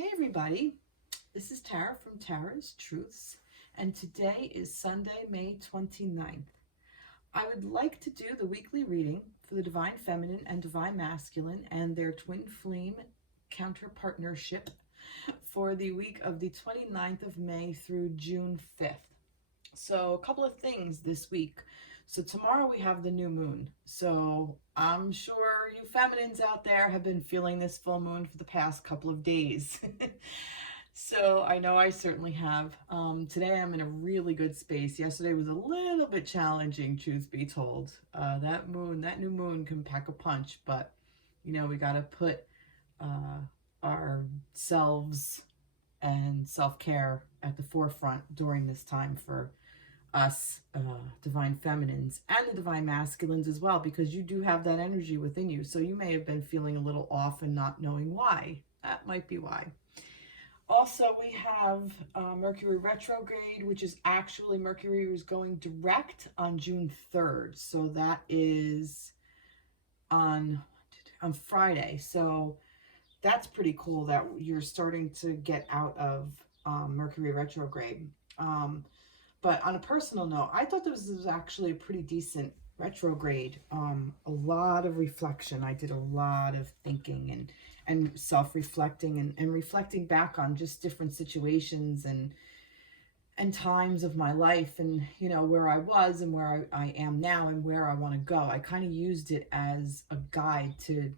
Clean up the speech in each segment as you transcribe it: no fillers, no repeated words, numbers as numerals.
Hey everybody, this is Tara from Tara's Truths, and today is Sunday, May 29th. I would like to do the weekly reading for the Divine Feminine and Divine Masculine and their twin flame counterpartnership for the week of the 29th of May through June 5th. So a couple of things this week. So tomorrow we have the new moon. So I'm sure you feminines out there have been feeling this full moon for the past couple of days. So I know I certainly have. Today I'm in a really good space. Yesterday was a little bit challenging, truth be told. That new moon can pack a punch, but you know, we got to put ourselves and self-care at the forefront during this time for us divine feminines and the divine masculines as well, because you do have that energy within you. So you may have been feeling a little off and not knowing why. That might be why. Also, we have Mercury retrograde, which is actually Mercury is going direct on June 3rd. So that is on Friday. So that's pretty cool that you're starting to get out of Mercury retrograde. But on a personal note, I thought this was actually a pretty decent retrograde. A lot of reflection. I did a lot of thinking and self-reflecting and reflecting back on just different situations and times of my life, and you know, where I was and where I am now and where I want to go. I kind of used it as a guide to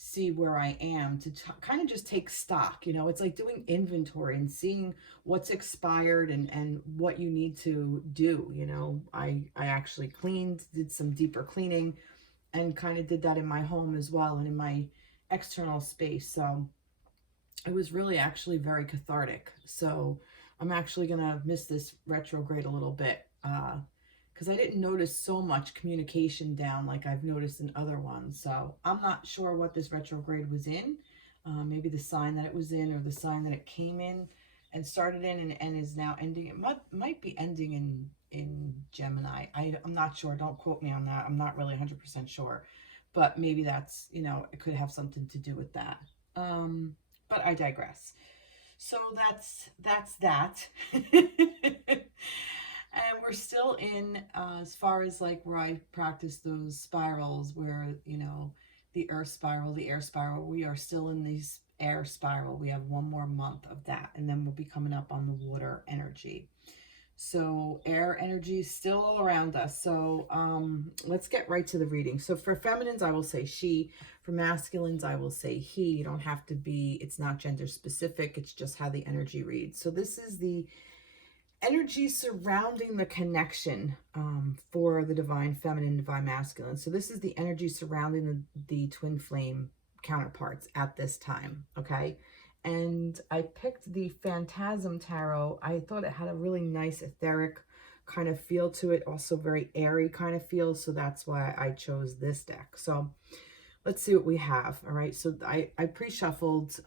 see where I am, to kind of just take stock. You know, it's like doing inventory and seeing what's expired and what you need to do. You know, I actually did some deeper cleaning and kind of did that in my home as well and in my external space. So it was really actually very cathartic. So I'm actually gonna miss this retrograde a little bit because I didn't notice so much communication down like I've noticed in other ones. So I'm not sure what this retrograde was in. Maybe the sign that it was in, or the sign that it came in and started in and is now ending. It might be ending in Gemini. I'm not sure. Don't quote me on that. I'm not really 100% sure. But maybe that's, you know, it could have something to do with that. But I digress. So that's that. And we're still in, as far as like where I practice those spirals where, you know, the earth spiral, the air spiral, we are still in this air spiral. We have one more month of that, and then we'll be coming up on the water energy. So air energy is still all around us. So let's get right to the reading. So for feminines, I will say she. For masculines, I will say he. You don't have to be, it's not gender specific. It's just how the energy reads. So this is the energy surrounding the connection for the divine feminine, divine masculine. So this is the energy surrounding the twin flame counterparts at this time, okay? And I picked the Phantasm Tarot. I thought it had a really nice etheric kind of feel to it, also very airy kind of feel, so that's why I chose this deck. So let's see what we have. All right, so I pre-shuffled,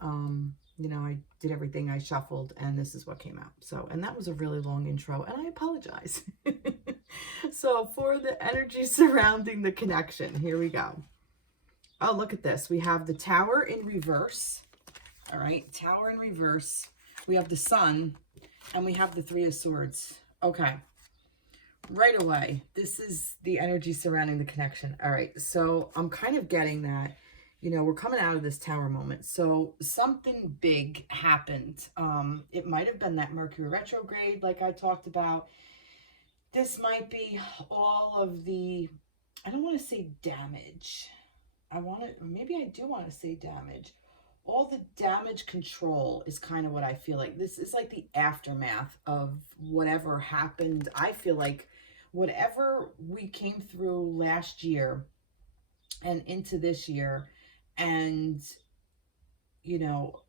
you know, I did everything, I shuffled, and this is what came out. So, and that was a really long intro, and I apologize. So for the energy surrounding the connection, here we go. Oh, look at this. We have the Tower in reverse. All right, Tower in reverse. We have the Sun, and we have the Three of Swords. Okay, right away, this is the energy surrounding the connection. All right, so I'm kind of getting that, you know, we're coming out of this Tower moment. So something big happened. It might have been that Mercury retrograde, like I talked about. This might be all of the, I don't want to say damage. Maybe I do want to say damage. All the damage control is kind of what I feel like. This is like the aftermath of whatever happened. I feel like whatever we came through last year and into this year, and, you know,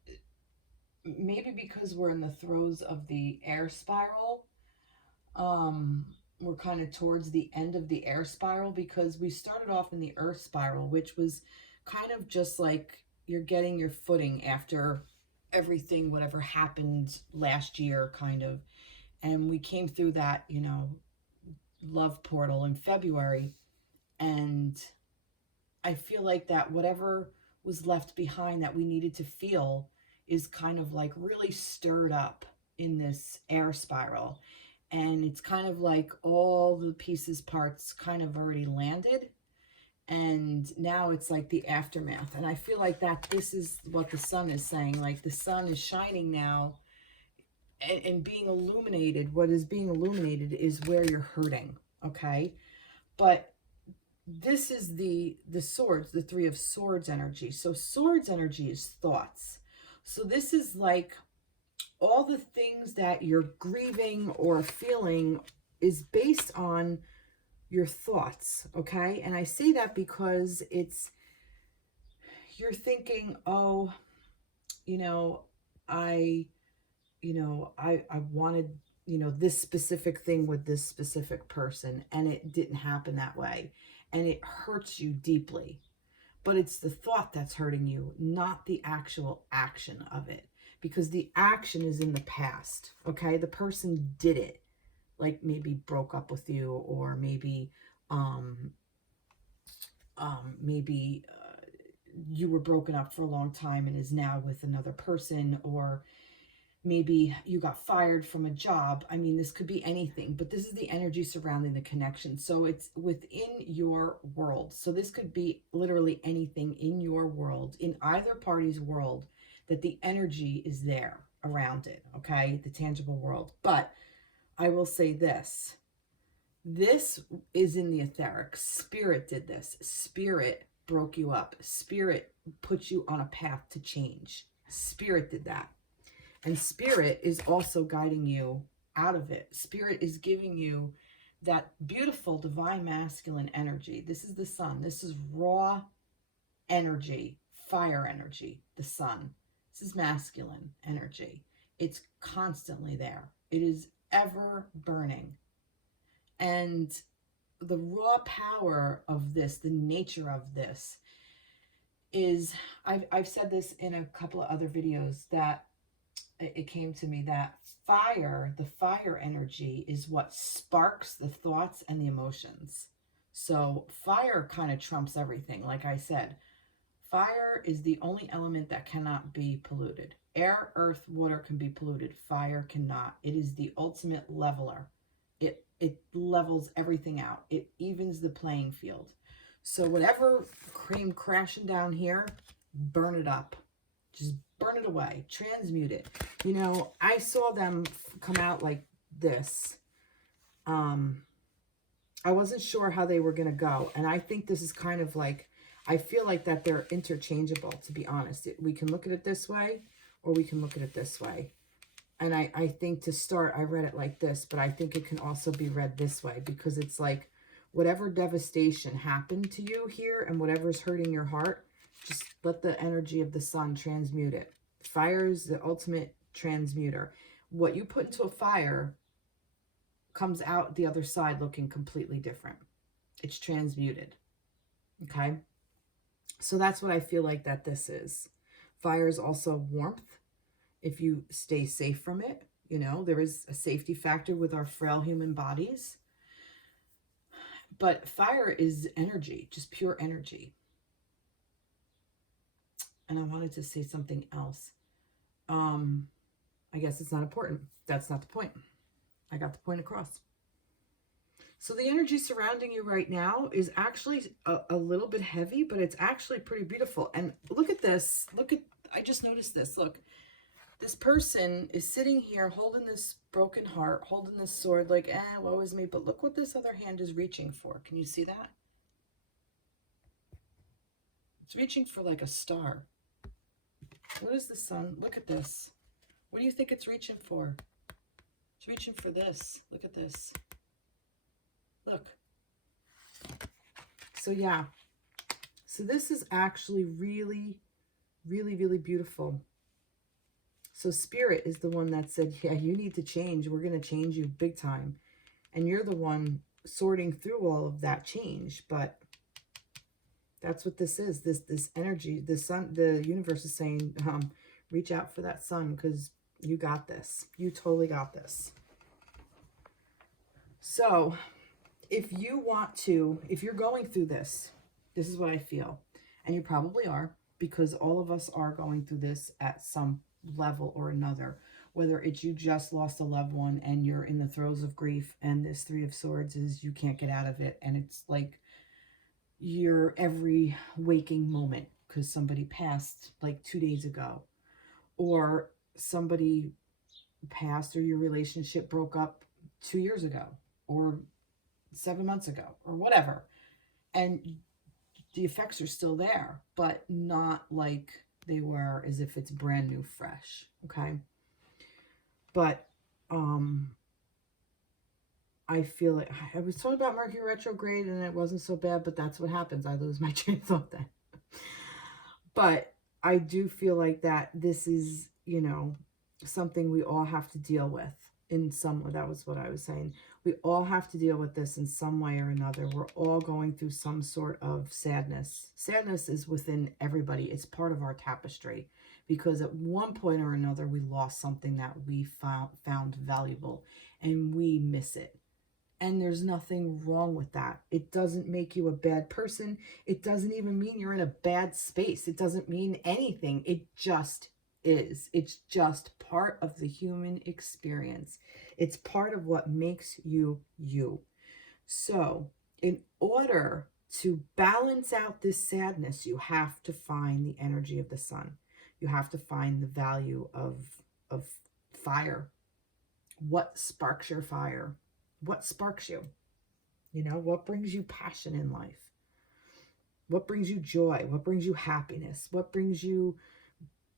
maybe because we're in the throes of the air spiral, we're kind of towards the end of the air spiral, because we started off in the earth spiral, which was kind of just like you're getting your footing after everything, whatever happened last year, kind of. And we came through that, you know, love portal in February. And I feel like that whatever was left behind that we needed to feel is kind of like really stirred up in this air spiral. And it's kind of like all the pieces, parts kind of already landed. And now it's like the aftermath. And I feel like that this is what the sun is saying. Like the sun is shining now and being illuminated. What is being illuminated is where you're hurting, okay? But this is the swords, the Three of Swords energy. So swords energy is thoughts. So this is like all the things that you're grieving or feeling is based on your thoughts, okay? And I say that because you're thinking, oh, I wanted, this specific thing with this specific person, and it didn't happen that way. And it hurts you deeply. But it's the thought that's hurting you, not the actual action of it. Because the action is in the past, okay? The person did it. Like maybe broke up with you, or maybe you were broken up for a long time and is now with another person, or maybe you got fired from a job. I mean, this could be anything, but this is the energy surrounding the connection. So it's within your world. So this could be literally anything in your world, in either party's world, that the energy is there around it, okay? The tangible world. But I will say this. This is in the etheric. Spirit did this. Spirit broke you up. Spirit put you on a path to change. Spirit did that. And Spirit is also guiding you out of it. Spirit is giving you that beautiful divine masculine energy. This is the sun. This is raw energy, fire energy, the sun. This is masculine energy. It's constantly there. It is ever burning. And the raw power of this, the nature of this is, I've said this in a couple of other videos, that it came to me that fire, the fire energy, is what sparks the thoughts and the emotions. So fire kind of trumps everything. Like I said, fire is the only element that cannot be polluted. Air, earth, water can be polluted. Fire cannot. It is the ultimate leveler. It levels everything out. It evens the playing field. So whatever came crashing down here, burn it up. Just burn it away. Transmute it. I saw them come out like this. I wasn't sure how they were going to go. And I think this is kind of like, I feel like that they're interchangeable, to be honest. We can look at it this way, or we can look at it this way. And I think to start, I read it like this, but I think it can also be read this way, because it's like whatever devastation happened to you here and whatever's hurting your heart, just let the energy of the sun transmute it. Fire is the ultimate transmuter. What you put into a fire comes out the other side looking completely different. It's transmuted. Okay? So that's what I feel like that this is. Fire is also warmth. If you stay safe from it, there is a safety factor with our frail human bodies. But fire is energy, just pure energy. And I wanted to say something else. I guess it's not important. That's not the point. I got the point across. So the energy surrounding you right now is actually a little bit heavy, but it's actually pretty beautiful. And look at this. I just noticed this. Look, this person is sitting here holding this broken heart, holding this sword, like, woe is me. But look what this other hand is reaching for. Can you see that? It's reaching for like a star. What is the sun? Look at this. What do you think it's reaching for? It's reaching for this. Look at this. Look. So yeah. So this is actually really, really, really beautiful. So Spirit is the one that said, yeah, you need to change. We're going to change you big time. And you're the one sorting through all of that change. But that's what this is. This energy, the sun, the universe is saying, reach out for that sun, because you got this. You totally got this. So if you want to, if you're going through this is what I feel. And you probably are, because all of us are going through this at some level or another. Whether it's you just lost a loved one and you're in the throes of grief, and this Three of Swords is you can't get out of it, and it's like your every waking moment because somebody passed like 2 days ago, or somebody passed, or your relationship broke up 2 years ago, or 7 months ago, or whatever. And the effects are still there, but not like they were as if it's brand new, fresh. Okay. But, I feel like I was told about Mercury retrograde and it wasn't so bad, but that's what happens. I lose my train of thought then. But I do feel like that this is, you know, something we all have to deal with in some way. That was what I was saying. We all have to deal with this in some way or another. We're all going through some sort of sadness. Sadness is within everybody. It's part of our tapestry, because at one point or another we lost something that we found valuable and we miss it. And there's nothing wrong with that. It doesn't make you a bad person. It doesn't even mean you're in a bad space. It doesn't mean anything. It just is. It's just part of the human experience. It's part of what makes you you. So in order to balance out this sadness, you have to find the energy of the sun. You have to find the value of fire. What sparks your fire? What sparks you? You know, what brings you passion in life? What brings you joy? What brings you happiness? What brings you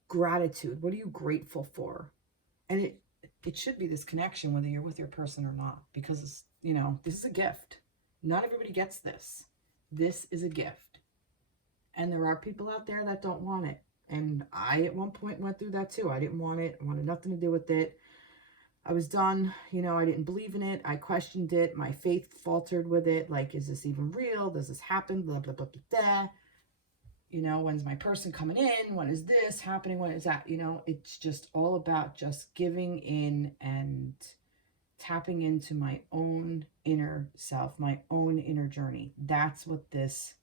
gratitude? What are you grateful for? And it should be this connection, whether you're with your person or not, because it's, you know, this is a gift. Not everybody gets this. This is a gift. And there are people out there that don't want it. And I, at one point, went through that too. I didn't want it. I wanted nothing to do with it. I was done. You know, I didn't believe in it. I questioned it. My faith faltered with it. Like, is this even real? Does this happen? Blah, blah, blah, blah, blah. You know, when's my person coming in? When is this happening? When is that? You know, it's just all about just giving in and tapping into my own inner self, my own inner journey. That's what this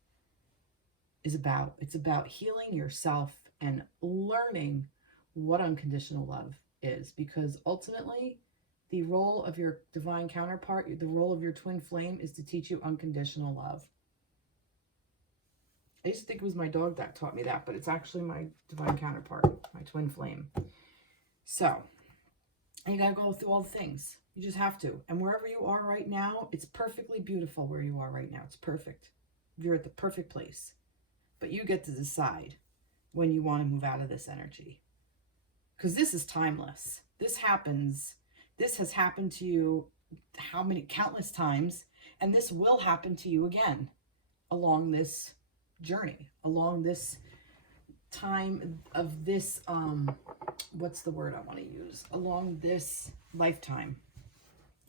is about. It's about healing yourself and learning what unconditional love is, because ultimately the role of your divine counterpart, the role of your twin flame, is to teach you unconditional love. I used to think it was my dog that taught me that, but it's actually my divine counterpart, my twin flame. So, and you got to go through all the things. You just have to. And wherever you are right now, it's perfectly beautiful where you are right now. It's perfect. You're at the perfect place. But you get to decide when you want to move out of this energy. Because this is timeless. This happens. This has happened to you how many countless times, and this will happen to you again along this journey, along this time of this, what's the word I want to use? Along this lifetime.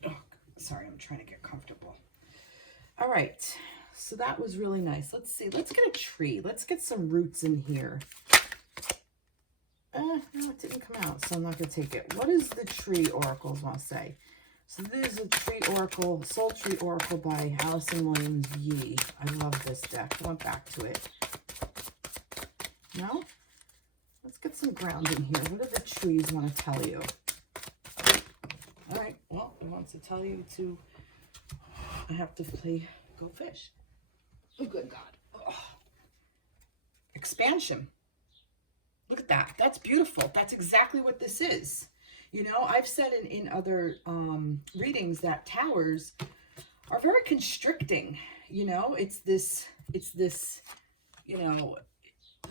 Oh, sorry, I'm trying to get comfortable. All right, so that was really nice. Let's see, let's get a tree. Let's get some roots in here. No, it didn't come out, so I'm not going to take it. What does the tree oracles want to say? So this is a tree oracle, soul tree oracle by Allison Williams-Yee. I love this deck. I went back to it. No? Let's get some ground in here. What do the trees want to tell you? All right. Well, it wants to tell you to, I have to go fish. Oh, good God. Oh. Expansion. Look at that. That's beautiful. That's exactly what this is. You know, I've said in other readings that towers are very constricting. You know, it's this, you know,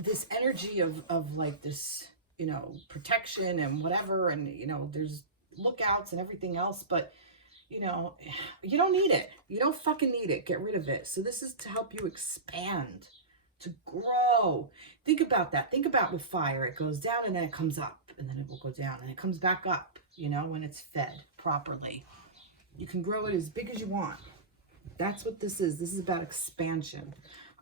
this energy of like this, you know, protection and whatever. And, you know, there's lookouts and everything else. But, you know, you don't need it. You don't fucking need it. Get rid of it. So this is to help you expand, to grow. Think about that. Think about with fire. It goes down and then it comes up, and then it will go down and it comes back up, you know, when it's fed properly. You can grow it as big as you want. That's what this is. This is about expansion.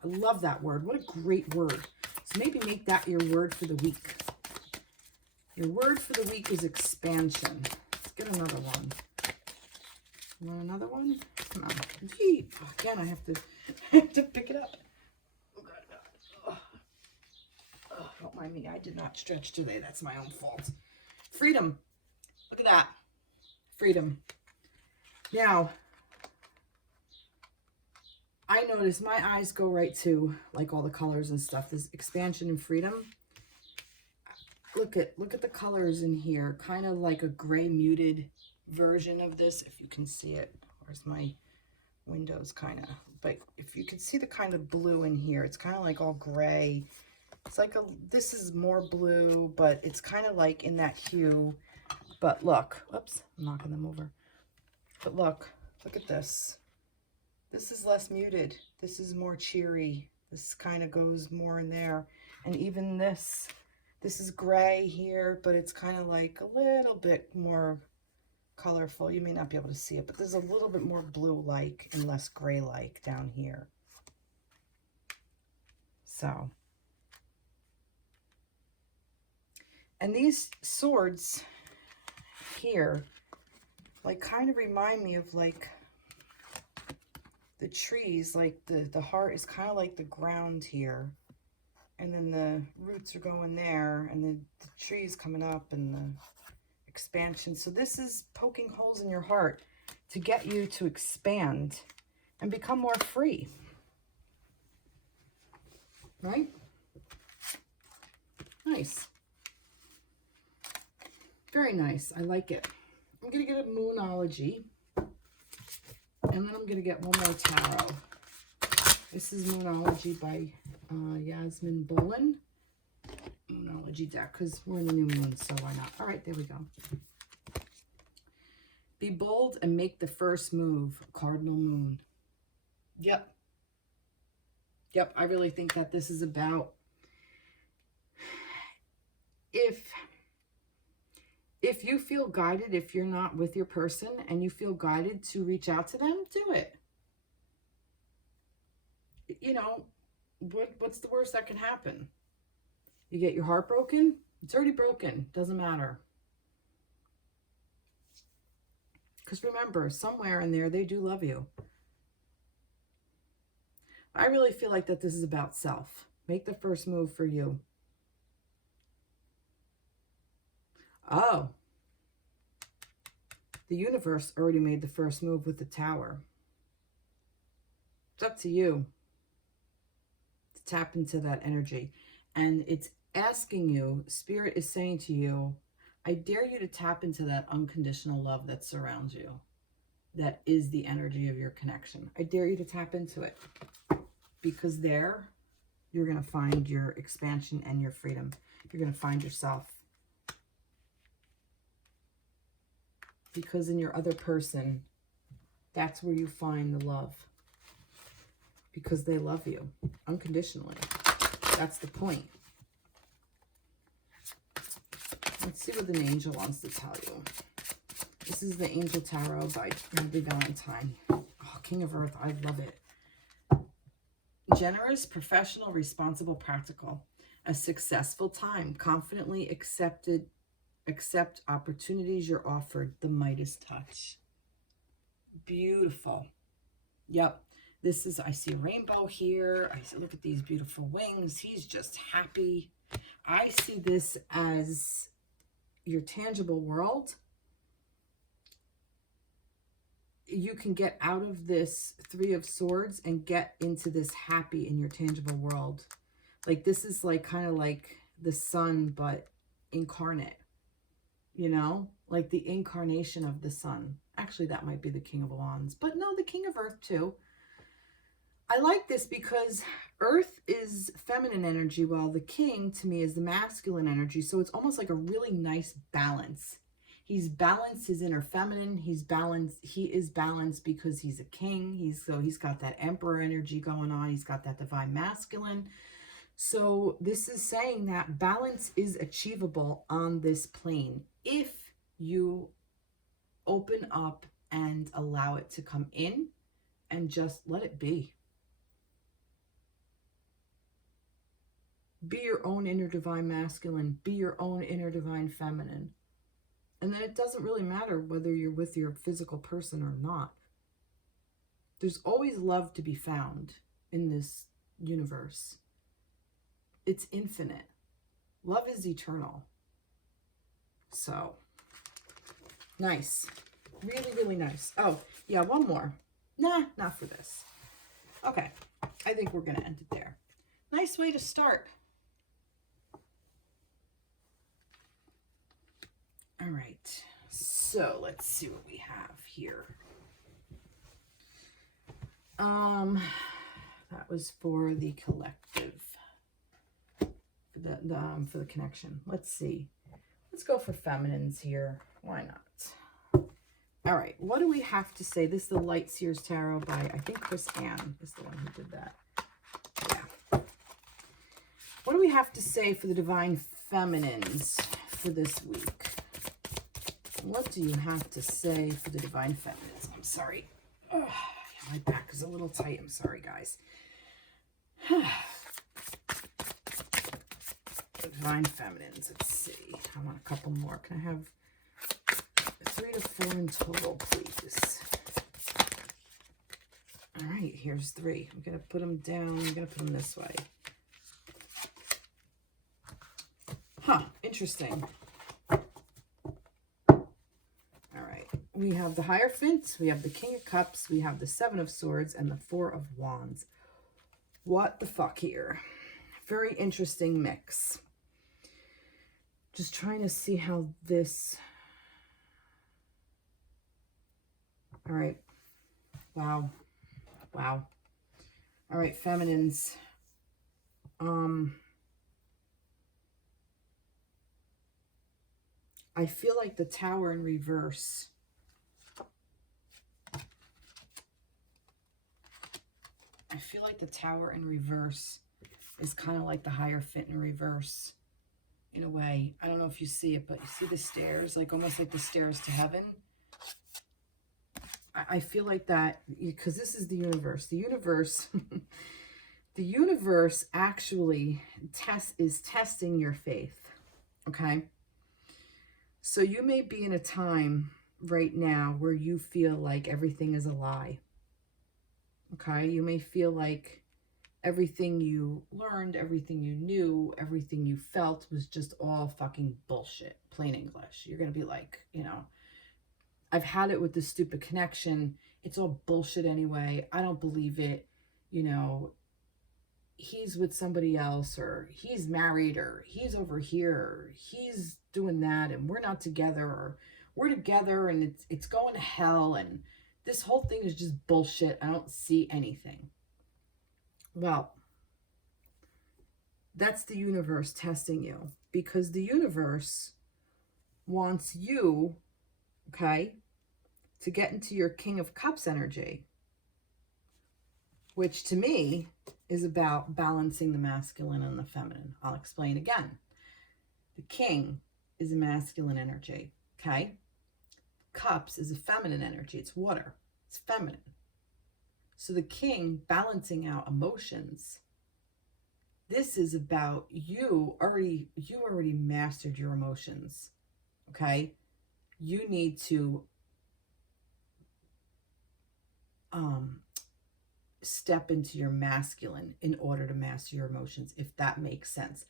I love that word. What a great word. So maybe make that your word for the week. Your word for the week is expansion. Let's get another one. You want another one? Come on. Gee. Again, I have to pick it up. Oh, God. I don't mind me. I did not stretch today. That's my own fault. Freedom. Look at that. Freedom. Now, I notice my eyes go right to like all the colors and stuff. This expansion and freedom. Look at the colors in here. Kind of like a gray muted version of this, if you can see it. Where's my windows kind of? But if you can see the kind of blue in here, it's kind of like all gray. It's like this is more blue, but it's kind of like in that hue. But look, whoops, I'm knocking them over. But look at this. This is less muted. This is more cheery. This kind of goes more in there. And even this is gray here, but it's kind of like a little bit more colorful. You may not be able to see it, but there's a little bit more blue-like and less gray-like down here. So, and these swords here, like, kind of remind me of, like, the trees. Like, the heart is kind of like the ground here. And then the roots are going there, and then the trees coming up, and the expansion. So this is poking holes in your heart to get you to expand and become more free. Right? Nice. Very nice. I like it. I'm going to get a Moonology. And then I'm going to get one more tarot. This is Moonology by Yasmin, Boland. Moonology deck, because we're in the new moon, so why not? All right, there we go. Be bold and make the first move, Cardinal Moon. Yep. Yep, I really think that this is about if you feel guided, if you're not with your person and you feel guided to reach out to them, do it. You know, what's the worst that can happen? You get your heart broken? It's already broken. Doesn't matter. Because remember, somewhere in there, they do love you. I really feel like that this is about self. Make the first move for you. Oh. The universe already made the first move with the Tower. It's up to you to tap into that energy. And it's asking you, Spirit is saying to you, I dare you to tap into that unconditional love that surrounds you. That is the energy of your connection. I dare you to tap into it. Because there, you're going to find your expansion and your freedom. You're going to find yourself. Because in your other person, that's where you find the love. Because they love you unconditionally. That's the point. Let's see what an angel wants to tell you. This is the Angel Tarot by Radleigh Valentine. Oh, King of Earth, I love it. Generous, professional, responsible, practical. A successful time. Confidently accept opportunities you're offered. The Midas touch. Beautiful. Yep. This is, I see a rainbow here. I see, look at these beautiful wings. He's just happy. I see this as your tangible world. You can get out of this Three of Swords and get into this happy in your tangible world. Like this is like kind of like the sun, but incarnate, you know, like the incarnation of the sun. Actually, that might be the King of Wands, but no, the King of Earth too. I like this because Earth is feminine energy, while the King to me is the masculine energy. So it's almost like a really nice balance. He's balanced his inner feminine. He's balanced. He is balanced because he's a king. He's got that emperor energy going on. He's got that divine masculine. So this is saying that balance is achievable on this plane if you open up and allow it to come in and just let it be. Be your own inner divine masculine. Be your own inner divine feminine. And then it doesn't really matter whether you're with your physical person or not. There's always love to be found in this universe. It's infinite. Love is eternal. So, nice. Really, really nice. Oh, yeah, one more. Nah, not for this. Okay, I think we're going to end it there. Nice way to start. All right, so let's see what we have here. That was for the collective, for the connection. Let's see. Let's go for feminines here. Why not? All right, what do we have to say? This is the Light Seers Tarot by, I think, Chris Ann is the one who did that. Yeah. What do we have to say for the Divine Feminines for this week? What do you have to say for the Divine Feminines? I'm sorry. Ugh, my back is a little tight. I'm sorry, guys. Divine Feminines. Let's see. I want a couple more. Can I have 3 to 4 in total, please? All right, here's 3. I'm going to put them down. I'm going to put them this way. Huh, interesting. We have the Hierophant, we have the King of Cups, we have the 7 of Swords, and the 4 of Wands. What the fuck here? Very interesting mix. Just trying to see how this... All right. Wow. Wow. All right, feminines. I feel like the Tower in reverse... I feel like the Tower in reverse is kind of like the Hierophant in reverse in a way. I don't know if you see it, but you see the stairs, like almost like the stairs to heaven. I feel like that because this is the universe. The universe, the universe actually is testing your faith. Okay. So you may be in a time right now where you feel like everything is a lie. Okay, you may feel like everything you learned, everything you knew, everything you felt was just all fucking bullshit, plain English. You're going to be like, you know, I've had it with this stupid connection. It's all bullshit anyway. I don't believe it. You know, he's with somebody else, or he's married, or he's over here, or he's doing that, and we're not together, or we're together and it's going to hell, and this whole thing is just bullshit. I don't see anything. Well, that's the universe testing you, because the universe wants you, okay, to get into your King of Cups energy, which to me is about balancing the masculine and the feminine. I'll explain again. The King is a masculine energy, okay? Cups is a feminine energy. It's water. It's feminine. So the King balancing out emotions. This is about you already mastered your emotions. Okay? You need to step into your masculine in order to master your emotions, if that makes sense.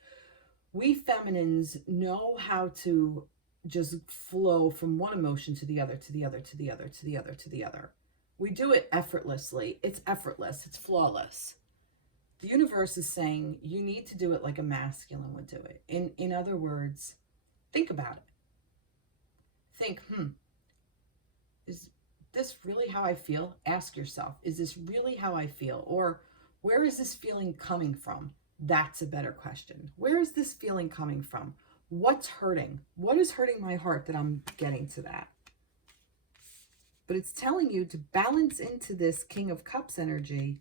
We feminines know how to just flow from one emotion to the other, to the other, to the other, to the other, to the other. We do it effortlessly. It's effortless. It's flawless. The universe is saying you need to do it like a masculine would do it. In other words, think about it. Think, is this really how I feel? Ask yourself, is this really how I feel? Or where is this feeling coming from? That's a better question. Where is this feeling coming from? What's hurting? What is hurting my heart that I'm getting to that? But it's telling you to balance into this King of Cups energy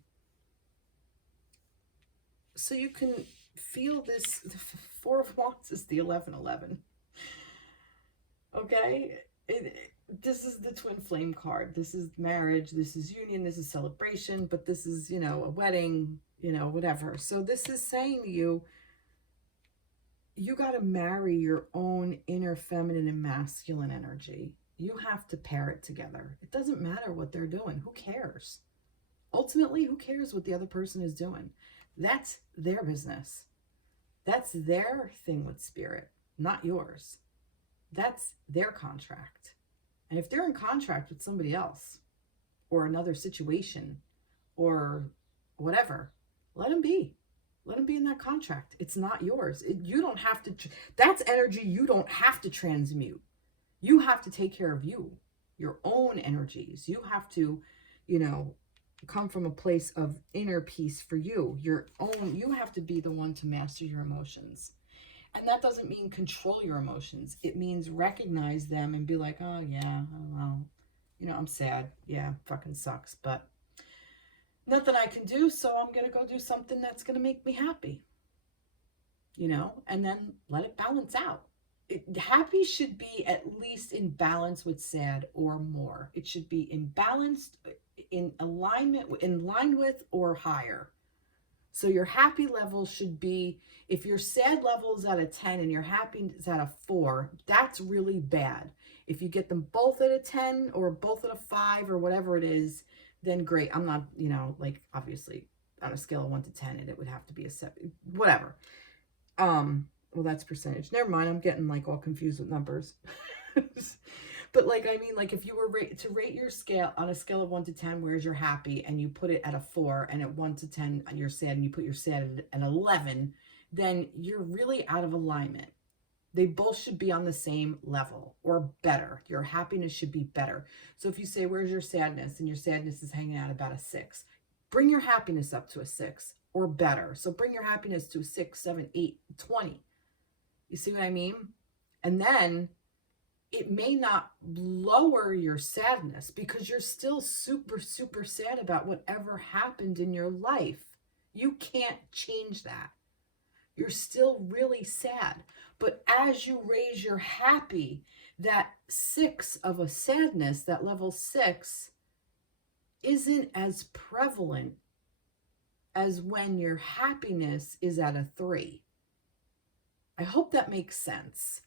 so you can feel this. The 4 of Wands is the 11-11. Okay? This is the twin flame card. This is marriage. This is union. This is celebration. But this is, you know, a wedding, you know, whatever. So this is saying to you, you got to marry your own inner feminine and masculine energy. You have to pair it together. It doesn't matter what they're doing. Who cares? Ultimately, who cares what the other person is doing? That's their business. That's their thing with spirit, not yours. That's their contract. And if they're in contract with somebody else or another situation or whatever, let them be. Let them be in that contract. It's not yours. You don't have to. That's energy you don't have to transmute. You have to take care of you, your own energies. You have to, come from a place of inner peace for you. Your own. You have to be the one to master your emotions. And that doesn't mean control your emotions. It means recognize them and be like, oh yeah, well, I'm sad. Yeah, fucking sucks, but nothing I can do, so I'm going to go do something that's going to make me happy. And then let it balance out. Happy should be at least in balance with sad or more. It should be in balance, in alignment, in line with or higher. So your happy level should be, if your sad level is at a 10 and your happy is at a 4, that's really bad. If you get them both at a 10 or both at a 5 or whatever it is, then great. I'm not, obviously on a scale of 1 to 10, and it would have to be a 7, whatever. Well, that's percentage. Never mind. I'm getting all confused with numbers. But if you were to rate your scale on a scale of 1 to 10, where's your happy, and you put it at a 4, and at 1 to 10, you're sad, and you put your sad at an 11, then you're really out of alignment. They both should be on the same level or better. Your happiness should be better. So if you say, where's your sadness? And your sadness is hanging out about a 6, bring your happiness up to a 6 or better. So bring your happiness to a 6, 7, 8, 20. You see what I mean? And then it may not lower your sadness because you're still super, super sad about whatever happened in your life. You can't change that. You're still really sad. But as you raise your happy, that 6 of a sadness, that level 6, isn't as prevalent as when your happiness is at a 3. I hope that makes sense.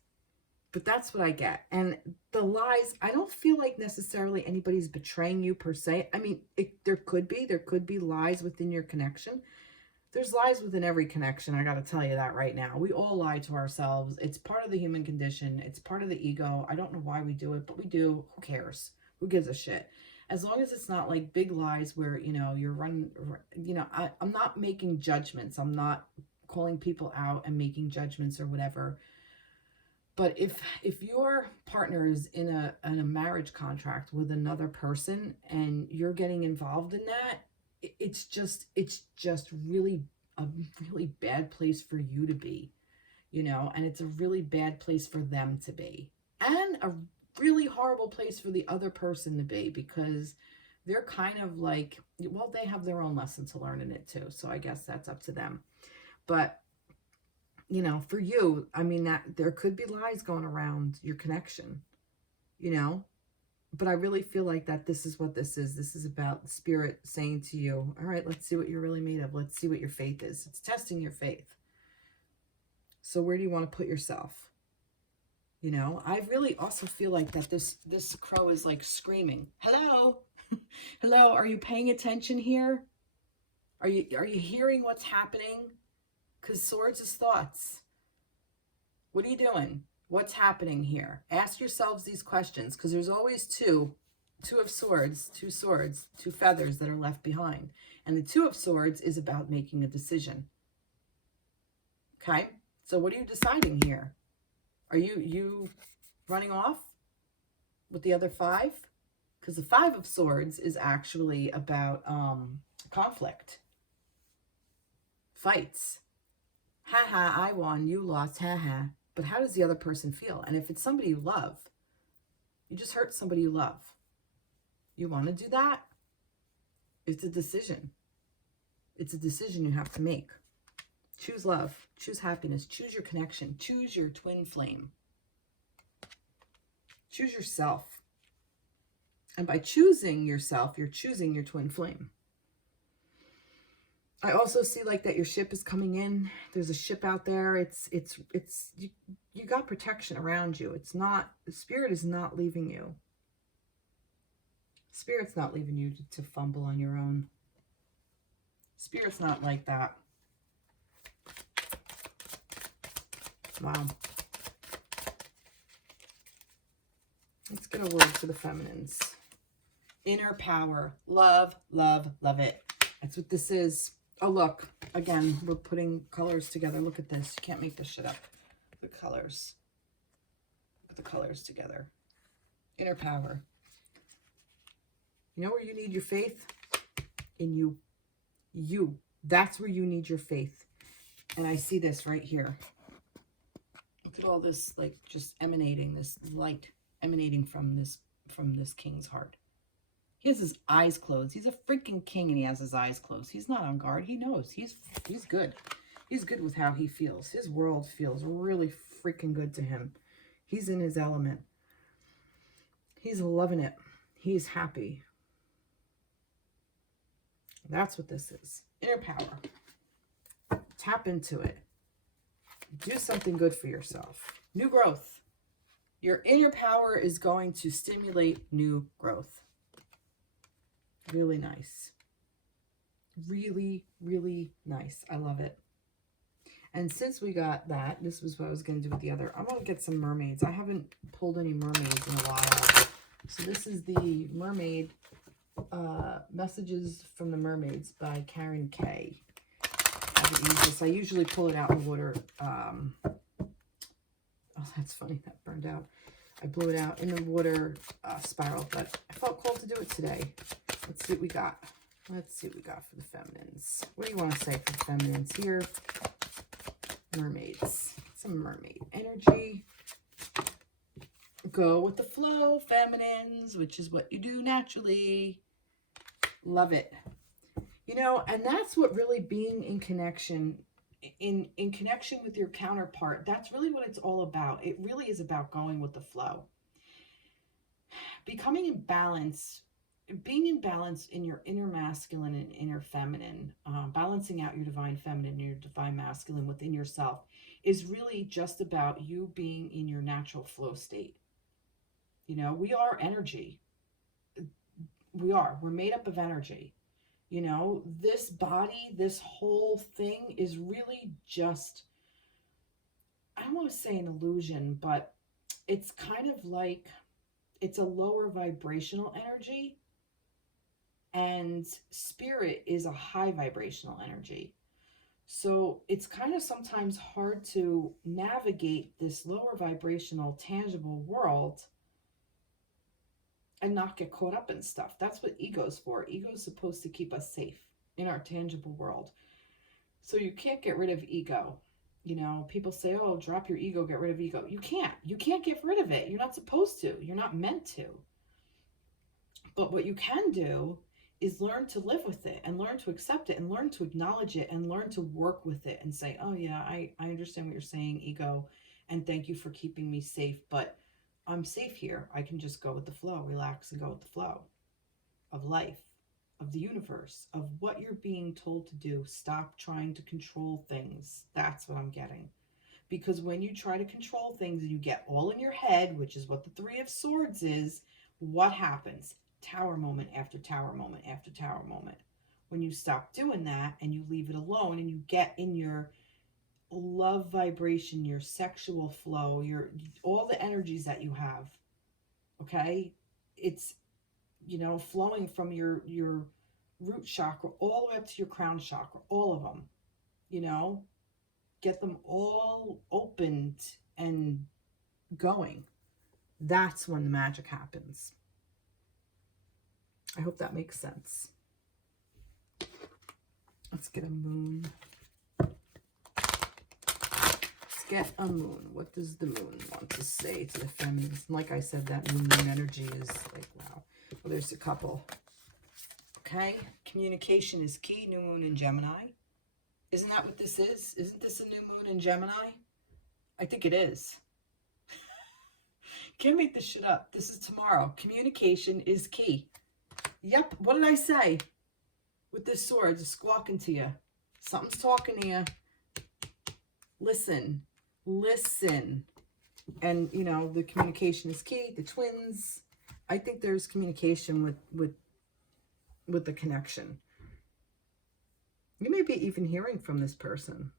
But that's what I get. And the lies, I don't feel like necessarily anybody's betraying you per se. I mean, there could be lies within your connection. There's lies within every connection. I got to tell you that right now. We all lie to ourselves. It's part of the human condition. It's part of the ego. I don't know why we do it, but we do. Who cares? Who gives a shit? As long as it's not like big lies where, you're running, I'm not making judgments. I'm not calling people out and making judgments or whatever. But if your partner is in a marriage contract with another person and you're getting involved in that, it's just really a really bad place for you to be, and it's a really bad place for them to be, and a really horrible place for the other person to be, because they're kind of like, well, they have their own lesson to learn in it too. So I guess that's up to them. But for you, I mean, that there could be lies going around your connection, but I really feel like that this is what this is. This is about the spirit saying to you, all right, let's see what you're really made of. Let's see what your faith is. It's testing your faith. So where do you want to put yourself? I really also feel like that this crow is like screaming, hello, hello. Are you paying attention here? Are you hearing what's happening? Because swords is thoughts. What are you doing? What's happening here? Ask yourselves these questions, because there's always two of swords, 2 swords, 2 feathers that are left behind. And the 2 of swords is about making a decision. Okay? So what are you deciding here? Are you running off with the other 5? Because the 5 of swords is actually about conflict. Fights. Haha, I won, you lost, haha. But how does the other person feel? And if it's somebody you love, you just hurt somebody you love. You want to do that? It's a decision. It's a decision you have to make. Choose love. Choose happiness. Choose your connection. Choose your twin flame. Choose yourself. And by choosing yourself, you're choosing your twin flame. I also see like that your ship is coming in. There's a ship out there. You got protection around you. It's not, the spirit is not leaving you. Spirit's not leaving you to fumble on your own. Spirit's not like that. Wow. Let's get a word for the feminines. Inner power. Love, love, love it. That's what this is. Oh, look. Again, we're putting colors together. Look at this. You can't make this shit up. The colors. Put the colors together. Inner power. You know where you need your faith? In you. You. That's where you need your faith. And I see this right here. Look at all this, like, just emanating, this light emanating from this king's heart. He has his eyes closed. He's a freaking king and he has his eyes closed. He's not on guard. He knows. He's good. He's good with how he feels. His world feels really freaking good to him. He's in his element. He's loving it. He's happy. That's what this is. Inner power. Tap into it. Do something good for yourself. New growth. Your inner power is going to stimulate new growth. Really nice. Really, really nice. I love it. And since we got that, this was what I was going to do with the other. I'm going to get some mermaids. I haven't pulled any mermaids in a while. So this is the Mermaid Messages from the Mermaids by Karen K. I usually pull it out in the water. Oh, that's funny. That burned out. I blew it out in the water spiral, but I felt called to do it today. Let's see what we got. Let's see what we got for the feminines. What do you want to say for the feminines here? Mermaids. Some mermaid energy. Go with the flow, feminines, which is what you do naturally. Love it. You know, and that's what really being in connection, in connection with your counterpart, that's really what it's all about. It really is about going with the flow. Becoming in balance, being in balance in your inner masculine and inner feminine, balancing out your divine feminine and your divine masculine within yourself is really just about you being in your natural flow state. You know, we are energy. We're made up of energy. You know, this body, this whole thing is really just, I don't want to say an illusion, but it's kind of like, it's a lower vibrational energy, and spirit is a high vibrational energy. So it's kind of sometimes hard to navigate this lower vibrational tangible world and not get caught up in stuff. That's what ego's for. Ego's supposed to keep us safe in our tangible world. So you can't get rid of ego. You know, people say, oh, drop your ego, get rid of ego. You can't. You can't get rid of it. You're not supposed to. You're not meant to. But what you can do is learn to live with it and learn to accept it and learn to acknowledge it and learn to work with it and say, oh yeah, I understand what you're saying, ego, and thank you for keeping me safe, but I'm safe here. I can just go with the flow, relax and go with the flow of life, of the universe, of what you're being told to do. Stop trying to control things. That's what I'm getting. Because when you try to control things and you get all in your head, which is what the Three of Swords is, what happens? Tower moment after tower moment after tower moment. When you stop doing that and you leave it alone and you get in your love vibration, your sexual flow, your all the energies that you have, okay, it's, you know, flowing from your root chakra all the way up to your crown chakra, all of them, you know, get them all opened and going. That's when the magic happens. I hope that makes sense. Let's get a moon. Get a moon. What does the moon want to say to the feminines? Like I said, that moon energy is like, wow. Well, there's a couple. Okay. Communication is key. New moon in Gemini. Isn't that what this is? Isn't this a new moon in Gemini? I think it is. Can't make this shit up. This is tomorrow. Communication is key. Yep. What did I say? With this sword, just squawking to you. Something's talking to you. Listen. Listen. And, you know, the communication is key. The twins. I think there's communication with the connection. You may be even hearing from this person.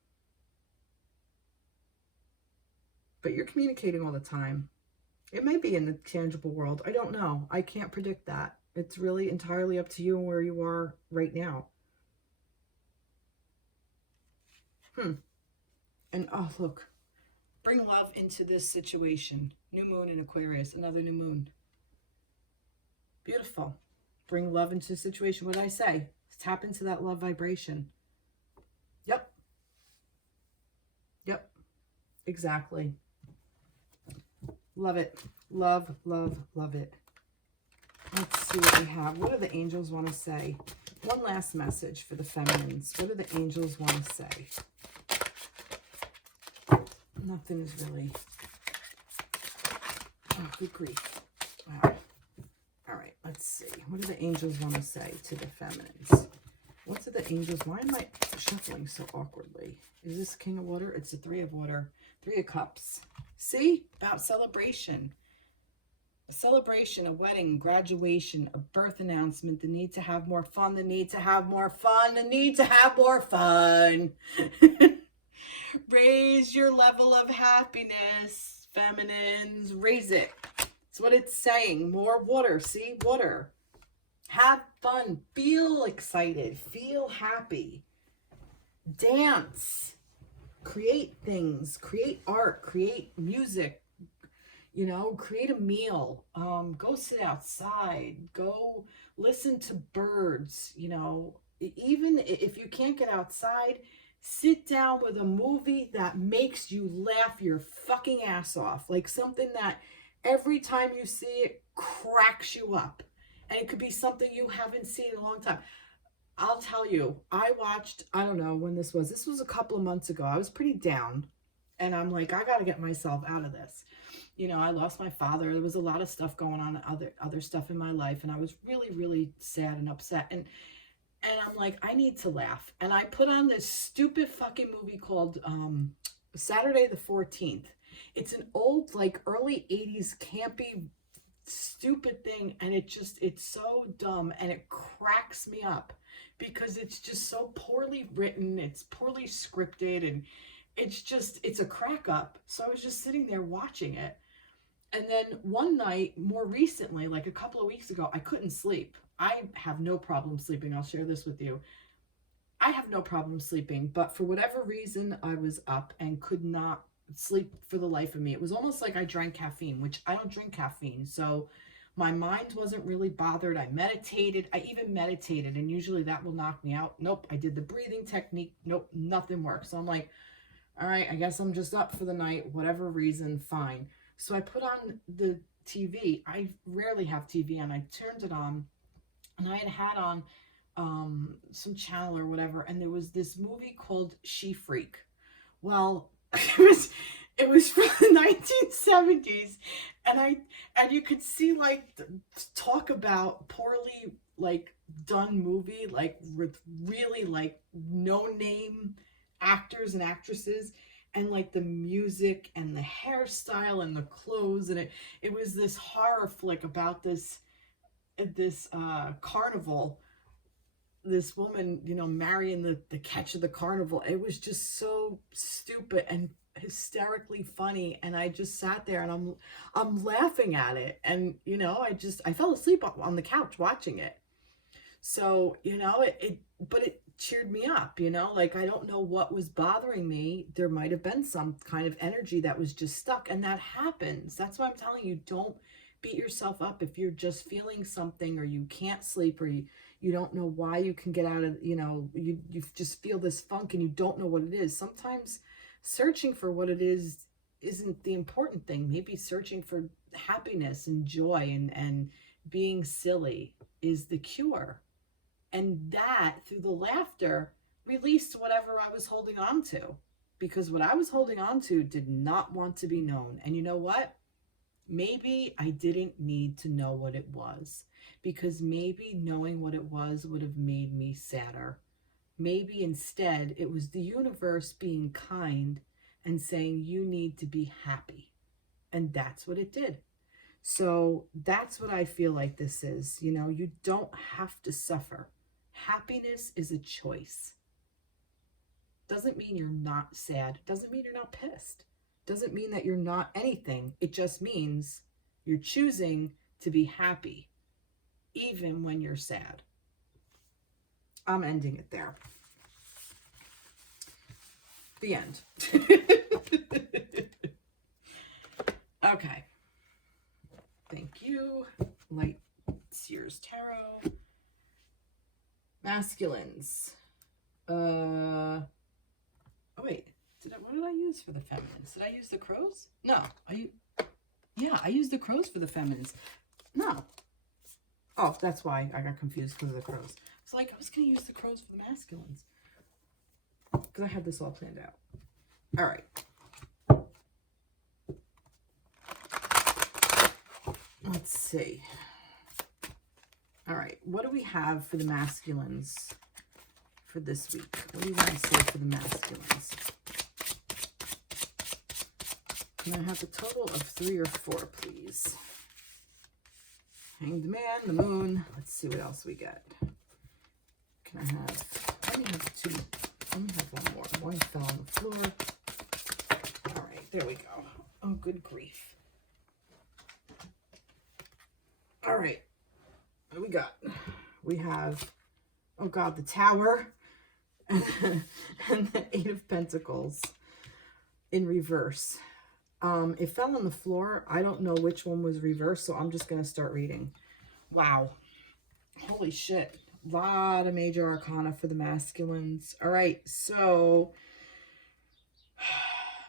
but you're communicating all the time. It may be in the tangible world. I don't know. I can't predict that. It's really entirely up to you and where you are right now. And oh, look. Bring love into this situation. New moon in Aquarius. Another new moon. Beautiful. Bring love into the situation. What did I say? Tap into that love vibration. Yep. Yep. Exactly. Love it. Love, love, love it. Let's see what we have. What do the angels want to say? One last message for the feminines. What do the angels want to say? Nothing is really... Oh, good grief. Wow. All right, let's see. What do the angels want to say to the feminines? What do the angels... Why am I shuffling so awkwardly? Is this King of Water? It's the Three of Water. Three of Cups. See? About celebration. A celebration, a wedding, graduation, a birth announcement, the need to have more fun, the need to have more fun, the need to have more fun. Raise your level of happiness, feminines. Raise it. That's what it's saying. More water. See? Water. Have fun. Feel excited. Feel happy. Dance. Create things. Create art. Create music. You know, create a meal. Go sit outside. Go listen to birds. You know, even if you can't get outside, sit down with a movie that makes you laugh your fucking ass off. Like something that every time you see it cracks you up. And it could be something you haven't seen in a long time. I'll tell you, I watched, I don't know when this was. This was a couple of months ago. I was pretty down. And I'm like, I got to get myself out of this. You know, I lost my father. There was a lot of stuff going on, other stuff in my life. And I was really, really sad and upset. And I'm like, I need to laugh. And I put on this stupid fucking movie called Saturday the 14th. It's an old, like, early 80s campy, stupid thing. And it's so dumb. And it cracks me up because it's just so poorly written. It's poorly scripted. And it's a crack up. So I was just sitting there watching it. And then one night, more recently, like a couple of weeks ago, I couldn't sleep. I have no problem sleeping. I'll share this with you. I have no problem sleeping, but for whatever reason, I was up and could not sleep for the life of me. It was almost like I drank caffeine, which I don't drink caffeine. So my mind wasn't really bothered. I meditated. I even meditated, and usually that will knock me out. Nope. I did the breathing technique. Nope. Nothing works. So I'm like, all right, I guess I'm just up for the night. Whatever reason, fine. So I put on the TV. I rarely have TV, and I turned it on. And I had on some channel or whatever, and there was this movie called She Freak. Well, it was from the 1970s, and you could see like talk about poorly like done movie, like with really like no name actors and actresses, and like the music and the hairstyle and the clothes, and it was this horror flick about this carnival, this woman, you know, marrying the catch of the carnival. It was just so stupid and hysterically funny, and I just sat there and I'm laughing at it, and you know, I fell asleep on the couch watching it. So, you know, but it cheered me up, you know, like I don't know what was bothering me. There might have been some kind of energy that was just stuck, and that happens. That's why I'm telling you, don't beat yourself up if you're just feeling something, or you can't sleep, or you don't know why you can get out of, you know, you just feel this funk and you don't know what it is. Sometimes searching for what it is isn't the important thing. Maybe searching for happiness and joy and being silly is the cure. And that, through the laughter, released whatever I was holding on to. Because what I was holding on to did not want to be known. And you know what? Maybe I didn't need to know what it was, because maybe knowing what it was would have made me sadder. Maybe instead it was the universe being kind and saying you need to be happy. And that's what it did. So that's what I feel like this is. You know, you don't have to suffer. Happiness is a choice. Doesn't mean you're not sad. Doesn't mean you're not pissed. Doesn't mean that you're not anything. It just means you're choosing to be happy, even when you're sad. I'm ending it there. The end. Okay. Thank you. Light Seers Tarot. Masculines. Oh wait. What did I use for the feminines? Did I use the crows? No. Yeah, I used the crows for the feminines. No. Oh, that's why I got confused because of the crows. It's like I was going to use the crows for the masculines. Because I had this all planned out. All right. Let's see. All right. What do we have for the masculines for this week? What do you want to say for the masculines? Can I have a total of 3 or 4, please? Hanged Man, the moon. Let's see what else we get. Can I have... Let me have 2. Let me have 1 more. One fell on the floor. All right, there we go. Oh, good grief. All right. What do we got? We have... Oh, God, the Tower. And the 8 of Pentacles in reverse. It fell on the floor. I don't know which one was reversed, so I'm just going to start reading. Wow. Holy shit. A lot of major arcana for the masculines. All right, so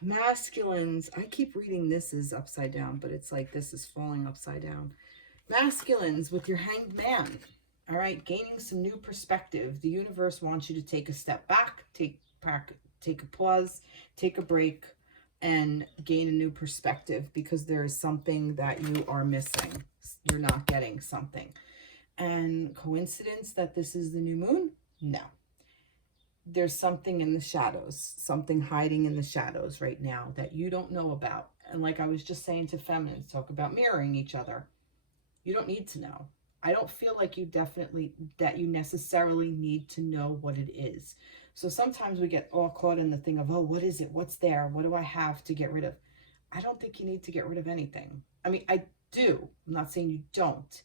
masculines. I keep reading this is upside down, but it's like this is falling upside down. Masculines with your Hanged Man. All right, gaining some new perspective. The universe wants you to take a step back, take a pause, take a break, and gain a new perspective because there is something that you are missing. You're not getting something. And coincidence that this is the new moon? No. There's something in the shadows, something hiding in the shadows right now that you don't know about. And like I was just saying to feminines, talk about mirroring each other. You don't need to know. I don't feel like you necessarily need to know what it is. So sometimes we get all caught in the thing of, oh, what is it? What's there? What do I have to get rid of? I don't think you need to get rid of anything. I mean, I do. I'm not saying you don't.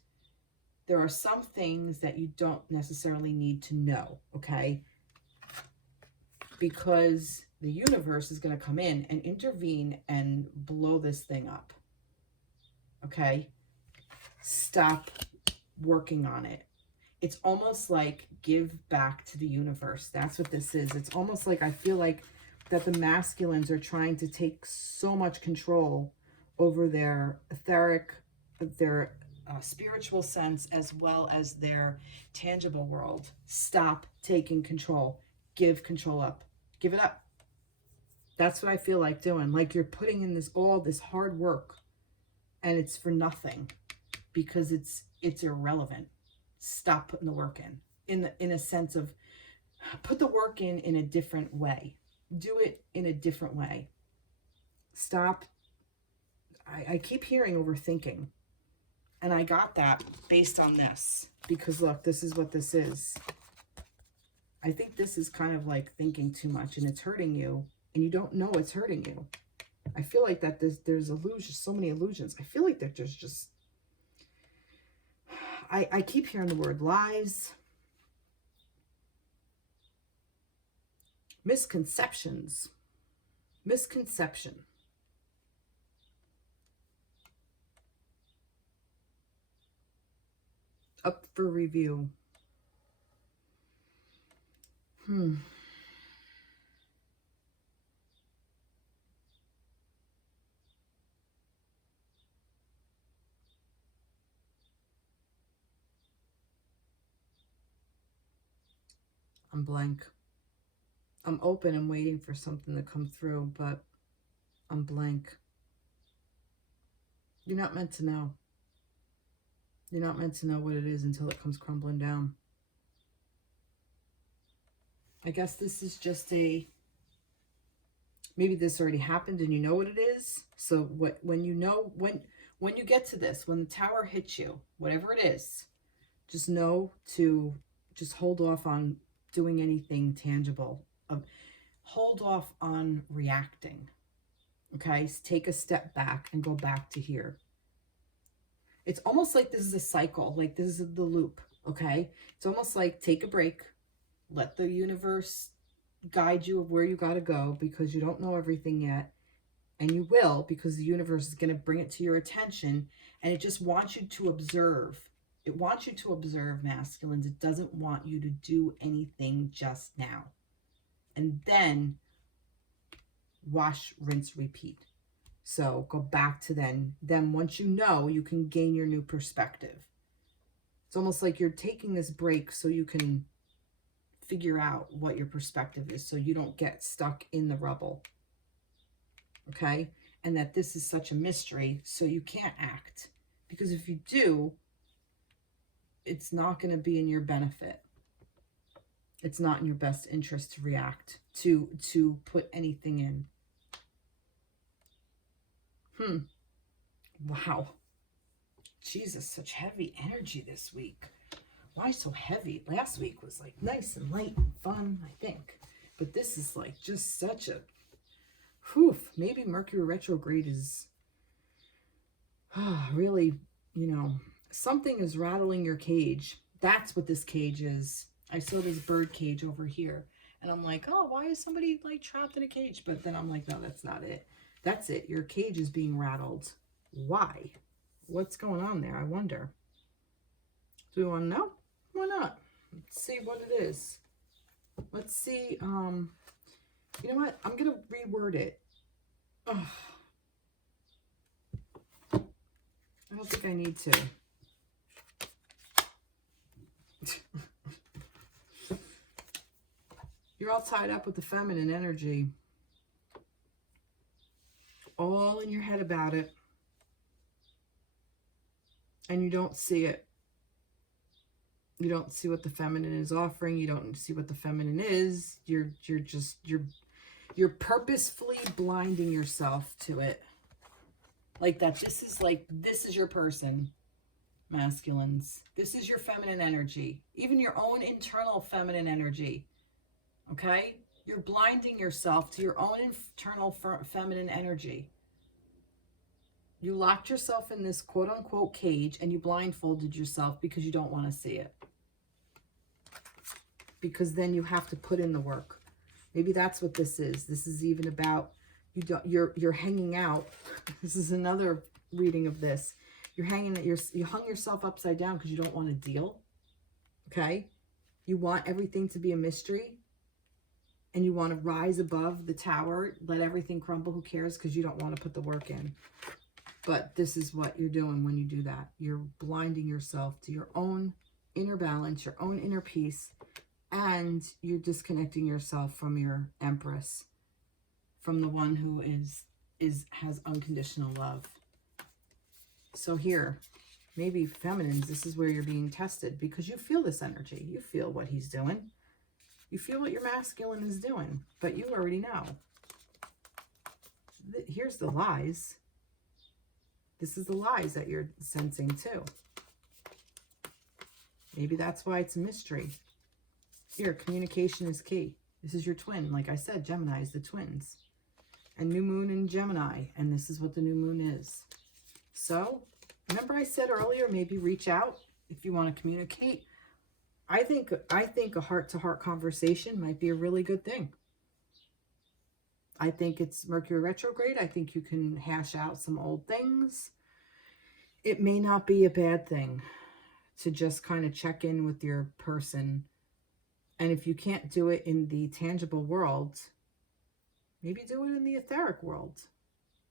There are some things that you don't necessarily need to know, okay? Because the universe is going to come in and intervene and blow this thing up, okay? Stop working on it. It's almost like give back to the universe. That's what this is. It's almost like I feel like that the masculines are trying to take so much control over their etheric, their spiritual sense, as well as their tangible world. Stop taking control. Give control up. Give it up. That's what I feel like doing. Like you're putting in all this hard work and it's for nothing because it's irrelevant. Stop putting the work in a sense of put the work in a different way. Do it in a different way. Stop. I keep hearing overthinking. And I got that based on this. Because look, this is what this is. I think this is kind of like thinking too much and it's hurting you. And you don't know it's hurting you. I feel like that there's illusions, so many illusions. I feel like that there's just... I keep hearing the word lies, misconceptions, misconception. Up for review. I'm blank. I'm open and waiting for something to come through, but I'm blank. You're not meant to know. You're not meant to know what it is until it comes crumbling down. I guess this is just maybe this already happened and you know what it is. So when you get to this, when the tower hits you, whatever it is, just know to just hold off on doing anything tangible. Hold off on reacting. Okay, so take a step back and go back to here. It's almost like this is a cycle, like this is the loop, okay? It's almost like take a break, let the universe guide you of where you got to go, because you don't know everything yet. And you will, because the universe is going to bring it to your attention, and it just wants you to observe. It wants you to observe, masculines. It doesn't want you to do anything just now. And then wash, rinse, repeat. So go back to then once you know, you can gain your new perspective. It's almost like you're taking this break so you can figure out what your perspective is, so you don't get stuck in the rubble. Okay? And that this is such a mystery, so you can't act. Because if you do, it's not going to be in your benefit. It's not in your best interest to react, to put anything in. Wow. Jesus, such heavy energy this week. Why so heavy? Last week was like nice and light and fun, I think. But this is like just such a... Whew, maybe Mercury retrograde is really, you know, something is rattling your cage. That's what this cage is. I saw this bird cage over here. And I'm like, oh, why is somebody like trapped in a cage? But then I'm like, no, that's not it. That's it. Your cage is being rattled. Why? What's going on there? I wonder. Do we want to know? Why not? Let's see what it is. Let's see. You know what? I'm going to reword it. Oh. I don't think I need to. You're all tied up with the feminine energy. All in your head about it. And you don't see it. You don't see what the feminine is offering. You don't see what the feminine is. You're purposefully blinding yourself to it. Like that. This is your person, masculines. This is your feminine energy. Even your own internal feminine energy. Okay? You're blinding yourself to your own internal feminine energy. You locked yourself in this quote-unquote cage and you blindfolded yourself because you don't want to see it. Because then you have to put in the work. Maybe that's what this is. This is even about you're hanging out. This is another reading of this. You hung yourself upside down because you don't want to deal. Okay? You want everything to be a mystery. And you want to rise above the tower, let everything crumble, who cares, because you don't want to put the work in. But this is what you're doing when you do that. You're blinding yourself to your own inner balance, your own inner peace, and you're disconnecting yourself from your Empress, from the one who has unconditional love. So here, maybe feminines, this is where you're being tested, because you feel this energy. You feel what he's doing. You feel what your masculine is doing, but you already know. Here's the lies. This is the lies that you're sensing too. Maybe that's why it's a mystery. Here, communication is key. This is your twin. Like I said, Gemini is the twins. And new moon in Gemini. And this is what the new moon is. So, remember I said earlier, maybe reach out if you want to communicate. I think a heart-to-heart conversation might be a really good thing. I think it's Mercury retrograde. I think you can hash out some old things. It may not be a bad thing to just kind of check in with your person. And if you can't do it in the tangible world, maybe do it in the etheric world.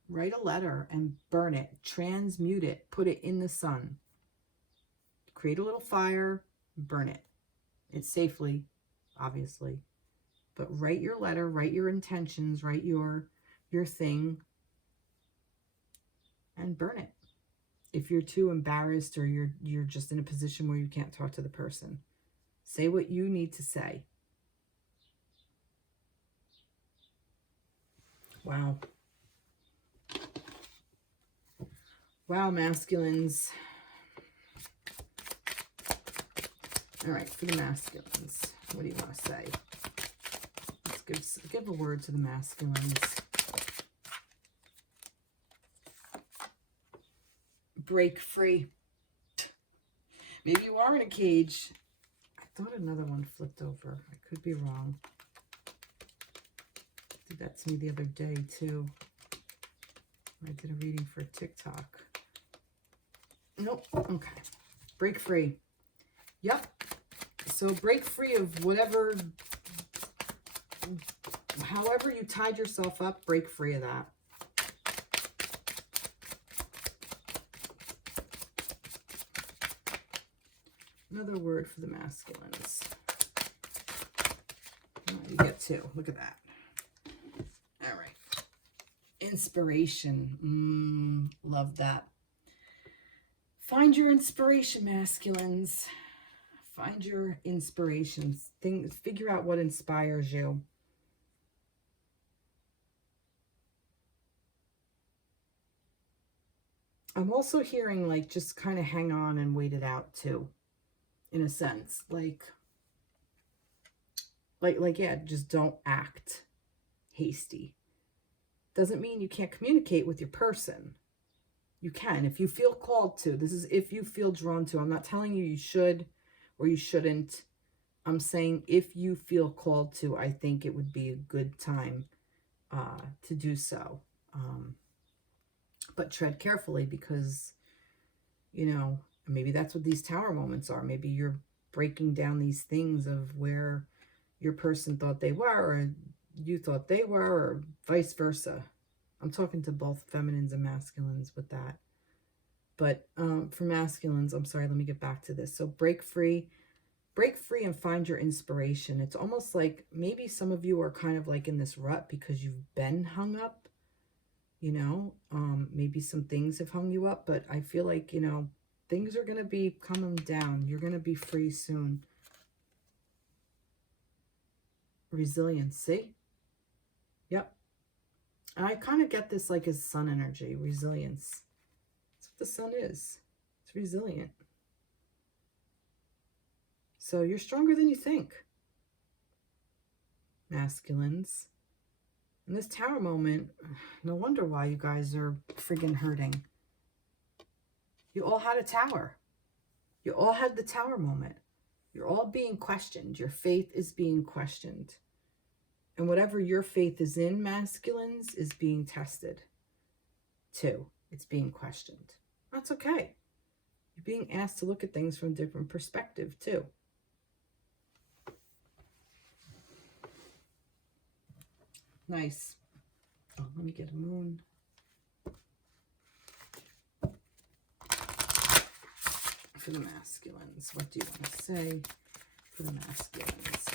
Write a letter and burn it. Transmute it. Put it in the sun. Create a little fire. Burn it. It's safely, obviously. But write your letter. Write your intentions. Write your thing. And burn it. If you're too embarrassed or you're just in a position where you can't talk to the person. Say what you need to say. Wow. Wow, masculines. All right, for the masculines, what do you want to say? Let's give a word to the masculines. break free. Maybe you are in a cage. I thought another one flipped over. I could be wrong. Did that to me the other day too. I did a reading for TikTok. Nope. Okay. Break free. Yep. So break free of whatever, however you tied yourself up, break free of that. Another word for the masculines. Oh, you get two. Look at that. All right. Inspiration. Love that. Find your inspiration, masculines. Find your inspirations. Figure out what inspires you. I'm also hearing like just kind of hang on and wait it out too. In a sense. Like yeah, just don't act hasty. Doesn't mean you can't communicate with your person. You can, if you feel called to. This is if you feel drawn to. I'm not telling you you should or you shouldn't. I'm saying if you feel called to, I think it would be a good time to do so. But tread carefully because, you know, maybe that's what these tower moments are. Maybe you're breaking down these things of where your person thought they were or you thought they were or vice versa. I'm talking to both feminines and masculines with that. But for masculines, I'm sorry, let me get back to this. So break free and find your inspiration. It's almost like maybe some of you are kind of like in this rut because you've been hung up, you know, maybe some things have hung you up, but I feel like, you know, things are going to be coming down. You're going to be free soon. Resilience, see? Yep. And I kind of get this like as sun energy, resilience. That's what the sun is. It's resilient. So you're stronger than you think, masculines. In this tower moment, no wonder why you guys are friggin' hurting. You all had a tower. You all had the tower moment. You're all being questioned. Your faith is being questioned. And whatever your faith is in, masculines, is being tested too. It's being questioned. That's okay. You're being asked to look at things from a different perspective too. Nice. Oh, let me get a moon. For the masculines, what do you want to say for the masculines?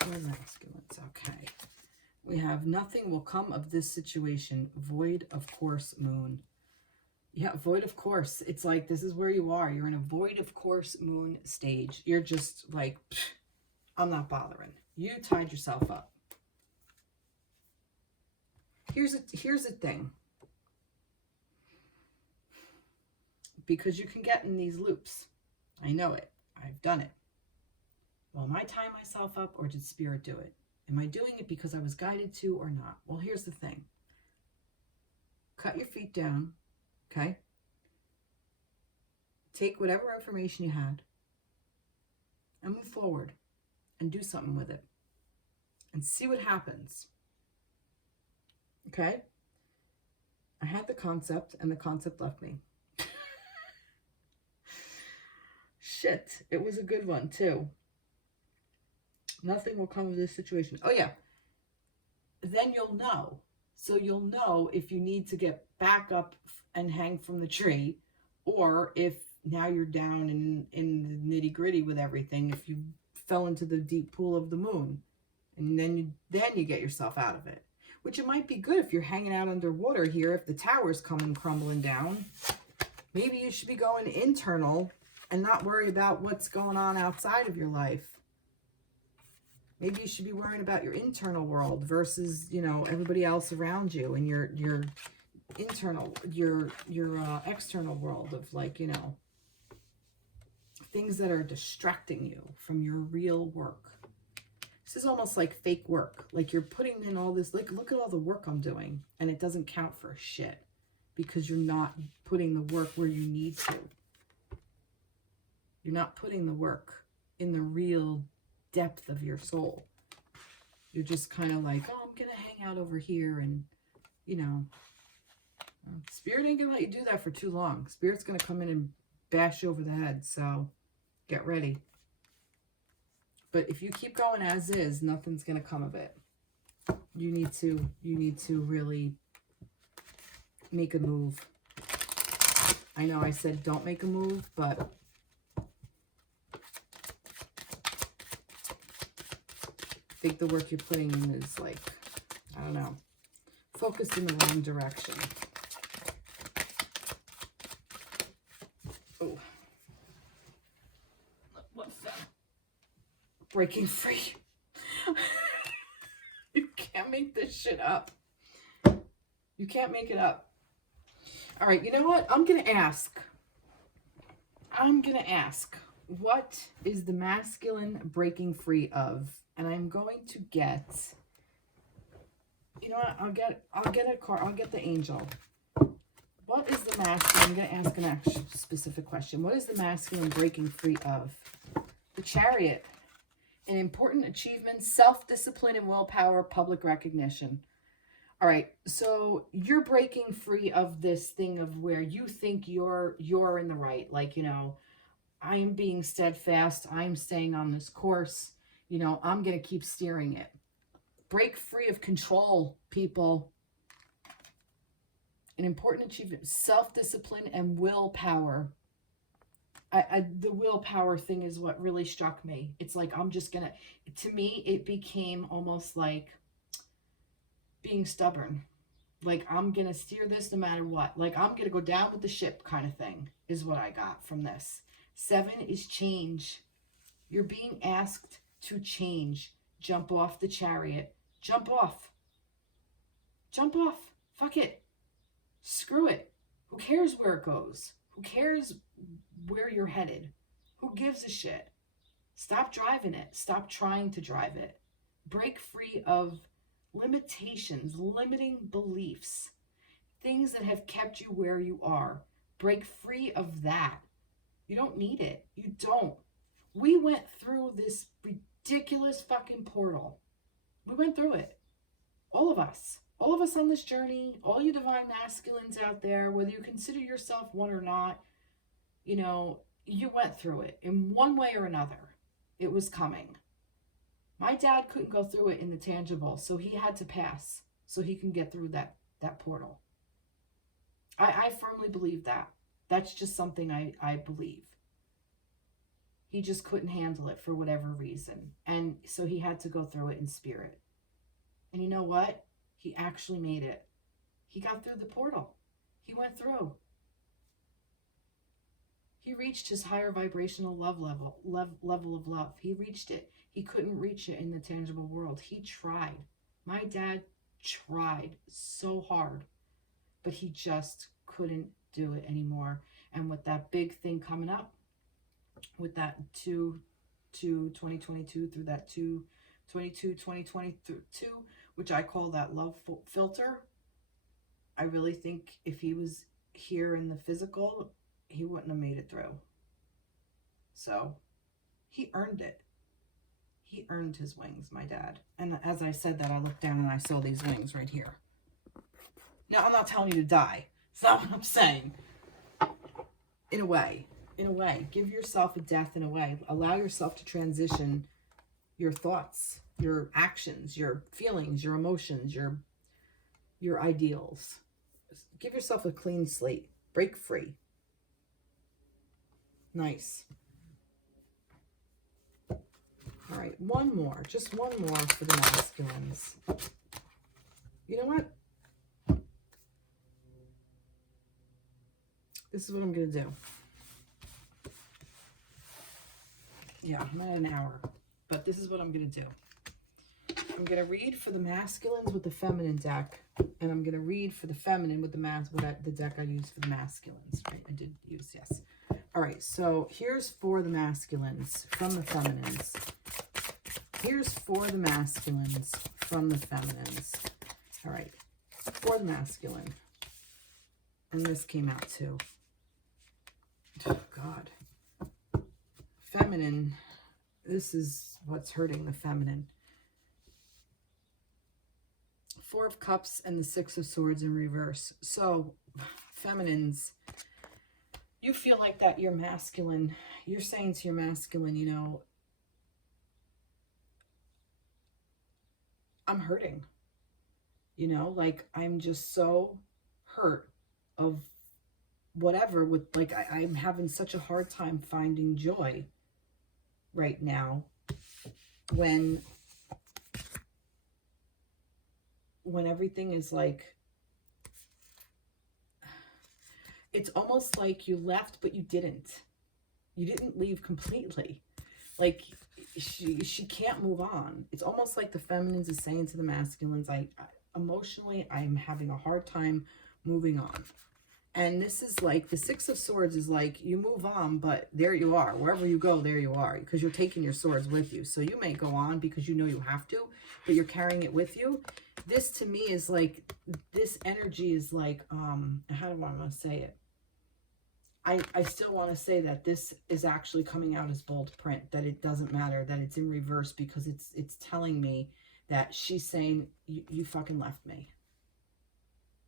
For the masculines, okay. We have nothing will come of this situation. Void of course, moon. Yeah, void of course. It's like this is where you are. You're in a void of course moon stage. You're just like, I'm not bothering. You tied yourself up. Here's the thing. Because you can get in these loops. I know it. I've done it. Well, am I tying myself up or did Spirit do it? Am I doing it because I was guided to or not? Well, here's the thing. Cut your feet down, okay? Take whatever information you had and move forward and do something with it and see what happens, okay? I had the concept and the concept left me. Shit, it was a good one too. Nothing will come of this situation. Oh yeah. Then you'll know. So you'll know if you need to get back up and hang from the tree, or if now you're down in the nitty gritty with everything, if you fell into the deep pool of the moon, and then you get yourself out of it. Which it might be good if you're hanging out underwater here, if the tower's coming crumbling down. Maybe you should be going internal and not worry about what's going on outside of your life. Maybe you should be worrying about your internal world versus, you know, everybody else around you and your internal, your external world of, like, you know, things that are distracting you from your real work. This is almost like fake work. Like you're putting in all this, like, look at all the work I'm doing. And it doesn't count for shit because you're not putting the work where you need to. You're not putting the work in the real depth of your soul. You're just kind of like, oh, I'm going to hang out over here and, you know, Spirit ain't going to let you do that for too long. Spirit's going to come in and bash you over the head. So get ready. But if you keep going as is, nothing's going to come of it. You need to really make a move. I know I said don't make a move, but I think the work you're putting in is like, I don't know, focused in the wrong direction. Oh. What's that? Breaking free. You can't make this shit up. You can't make it up. All right, you know what? I'm going to ask, what is the masculine breaking free of? And I'm going to get, you know what? I'll get a card. I'll get the angel. What is the masculine? I'm going to ask an actual specific question. What is the masculine breaking free of? The Chariot. An important achievement, self-discipline and willpower, public recognition. All right, so you're breaking free of this thing of where you think you're in the right. Like, you know, I am being steadfast. I'm staying on this course. You know, I'm going to keep steering it. Break free of control, people. An important achievement, self-discipline and willpower. The willpower thing is what really struck me. It's like, I'm just going to me, it became almost like being stubborn. Like, I'm going to steer this no matter what. Like, I'm going to go down with the ship kind of thing is what I got from this. 7 is change. You're being asked to change. Jump off the Chariot. Jump off. Jump off. Fuck it. Screw it. Who cares where it goes? Who cares where you're headed? Who gives a shit? Stop driving it. Stop trying to drive it. Break free of limitations, limiting beliefs, things that have kept you where you are. Break free of that. You don't need it. You don't. We went through this ridiculous fucking portal. We went through it. All of us. All of us on this journey, all you divine masculines out there, whether you consider yourself one or not, you know, you went through it in one way or another. It was coming. My dad couldn't go through it in the tangible, so he had to pass so he can get through that portal. I firmly believe that. That's just something I believe. He just couldn't handle it for whatever reason. And so he had to go through it in spirit. And you know what? He actually made it. He got through the portal. He went through. He reached his higher vibrational level of love. He reached it. He couldn't reach it in the tangible world. He tried. My dad tried so hard, but he just couldn't do it anymore. And with that big thing coming up, with that 2022 through that 2022, which I call that love filter, I really think if he was here in the physical, he wouldn't have made it through. So he earned it. He earned his wings, my dad. And as I said that, I looked down and I saw these wings right here. Now, I'm not telling you to die. It's not what I'm saying. In a way, give yourself a death in a way. Allow yourself to transition your thoughts, your actions, your feelings, your emotions, your ideals. Give yourself a clean slate. Break free. Nice. All right, one more. Just one more for the masculines. You know what? This is what I'm going to do. Yeah, I'm at an hour. But this is what I'm going to do. I'm going to read for the masculines with the feminine deck. And I'm going to read for the feminine with the deck I used for the masculines. Right? I did use, yes. All right, so here's for the masculines from the feminines. Here's for the masculines from the feminines. All right, for the masculine. And this came out too. Oh, God. Feminine. This is what's hurting the feminine. Four of Cups and the Six of Swords in reverse. So, feminines, you feel like that you're masculine. You're saying to your masculine, you know, I'm hurting. You know, like, I'm just so hurt of whatever with, like, I'm having such a hard time finding joy right now when everything is like, it's almost like you left, but you didn't. You didn't leave completely. Like, she can't move on. It's almost like the feminines is saying to the masculines, emotionally, I'm having a hard time moving on. And this is like, the Six of Swords is like, you move on, but there you are. Wherever you go, there you are. Because you're taking your swords with you. So you may go on because you know you have to, but you're carrying it with you. This to me is like, this energy is like, how do I want to say it? I still want to say that this is actually coming out as bold print, that it doesn't matter, that it's in reverse, because it's telling me that she's saying, you fucking left me.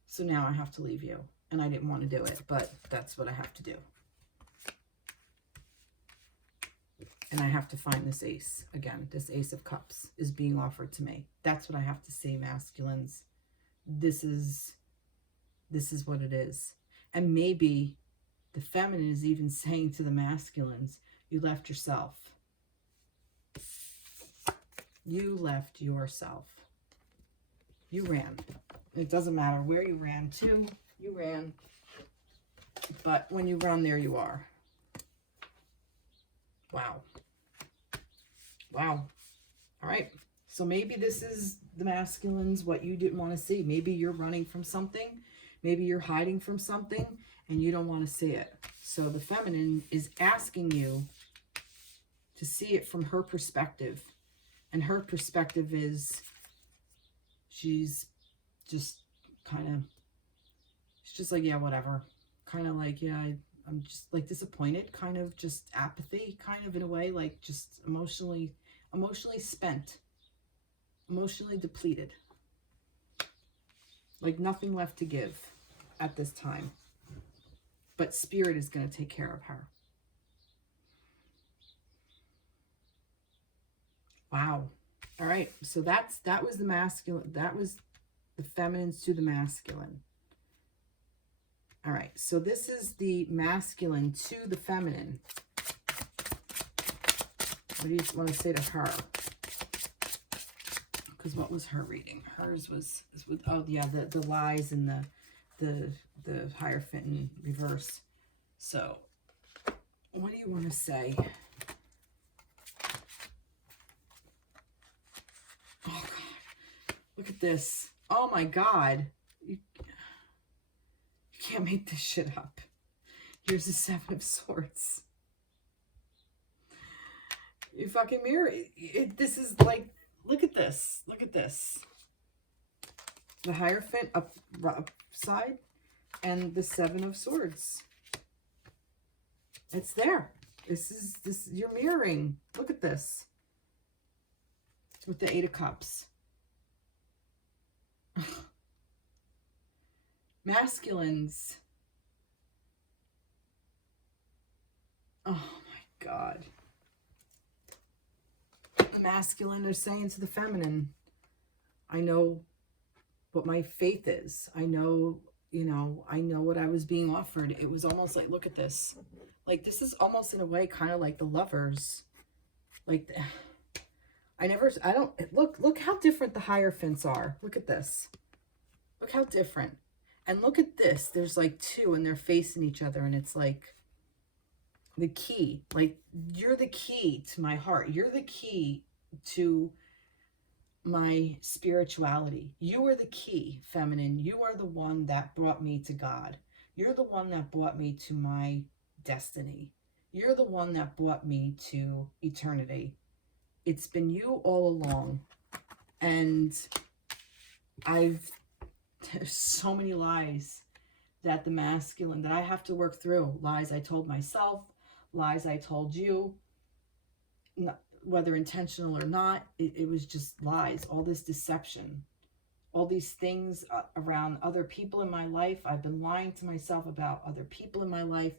So now I have to leave you. And I didn't want to do it, but that's what I have to do. And I have to find this ace. Again, this Ace of Cups is being offered to me. That's what I have to say, masculines. This is what it is. And maybe the feminine is even saying to the masculines, you left yourself. You left yourself. You ran. It doesn't matter where you ran to. You ran. But when you run, there you are. Wow. Wow. All right. So maybe this is the masculines, what you didn't want to see. Maybe you're running from something. Maybe you're hiding from something and you don't want to see it. So the feminine is asking you to see it from her perspective. And her perspective is, she's just kind of, she's just like, yeah, whatever. Kind of like, yeah, I'm just like disappointed, kind of just apathy, kind of in a way, like just emotionally spent, emotionally depleted. Like nothing left to give at this time. But Spirit is going to take care of her. Wow. All right. So that was the masculine. That was the feminines to the masculine. All right. So this is the masculine to the feminine. What do you want to say to her? Because what was her reading? Hers was with, oh yeah, the lies and the Hierophant in reverse. So what do you want to say? Oh God, look at this. Oh my God. You can't make this shit up. Here's the Seven of Swords. You fucking mirror. This is like, look at this. Look at this. The Hierophant upside and the Seven of Swords. It's there. This you're mirroring. Look at this. With the Eight of Cups. Masculines. Oh my God. The masculine are saying to the feminine, I know what my faith is. I know, you know, I know what I was being offered. It was almost like, look at this. Like, this is almost in a way kind of like the Lovers. Like, look how different the Hierophants are. Look at this. Look how different. And look at this. There's like two and they're facing each other. And it's like the key. Like, you're the key to my heart. You're the key to my spirituality. You are the key, feminine. You are the one that brought me to God. You're the one that brought me to my destiny. You're the one that brought me to eternity. It's been you all along. And there's so many lies that the masculine, that I have to work through. Lies I told myself, lies I told you, whether intentional or not, it was just lies. All this deception, all these things around other people in my life. I've been lying to myself about other people in my life.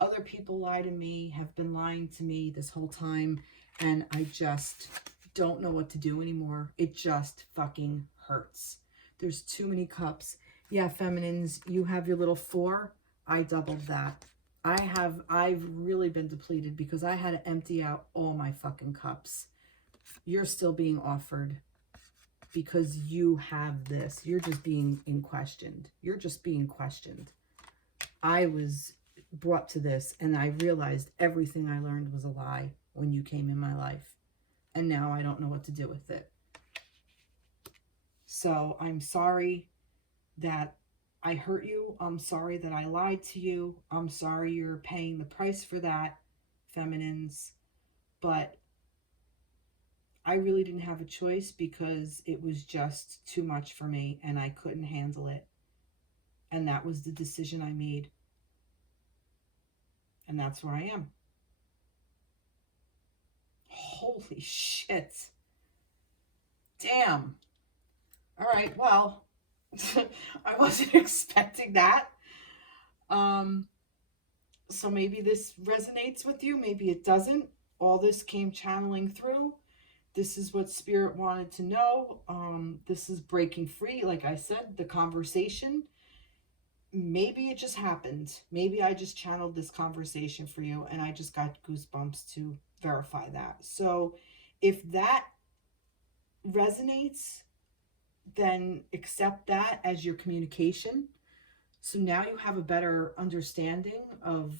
Other people lie to me, have been lying to me this whole time, and I just don't know what to do anymore. It just fucking hurts. There's too many cups. Yeah, feminines, you have your little 4. I doubled that. I've really been depleted because I had to empty out all my fucking cups. You're still being offered because you have this. You're just being questioned. You're just being questioned. I was brought to this and I realized everything I learned was a lie when you came in my life. And now I don't know what to do with it. So I'm sorry that I hurt you. I'm sorry that I lied to you. I'm sorry you're paying the price for that, feminines. But I really didn't have a choice because it was just too much for me and I couldn't handle it. And that was the decision I made. And that's where I am. Holy shit. Damn. All right, well, I wasn't expecting that. So maybe this resonates with you. Maybe it doesn't. All this came channeling through. This is what Spirit wanted to know. This is breaking free. Like I said, the conversation. Maybe it just happened. Maybe I just channeled this conversation for you and I just got goosebumps to verify that. So if that resonates, then accept that as your communication. So now you have a better understanding of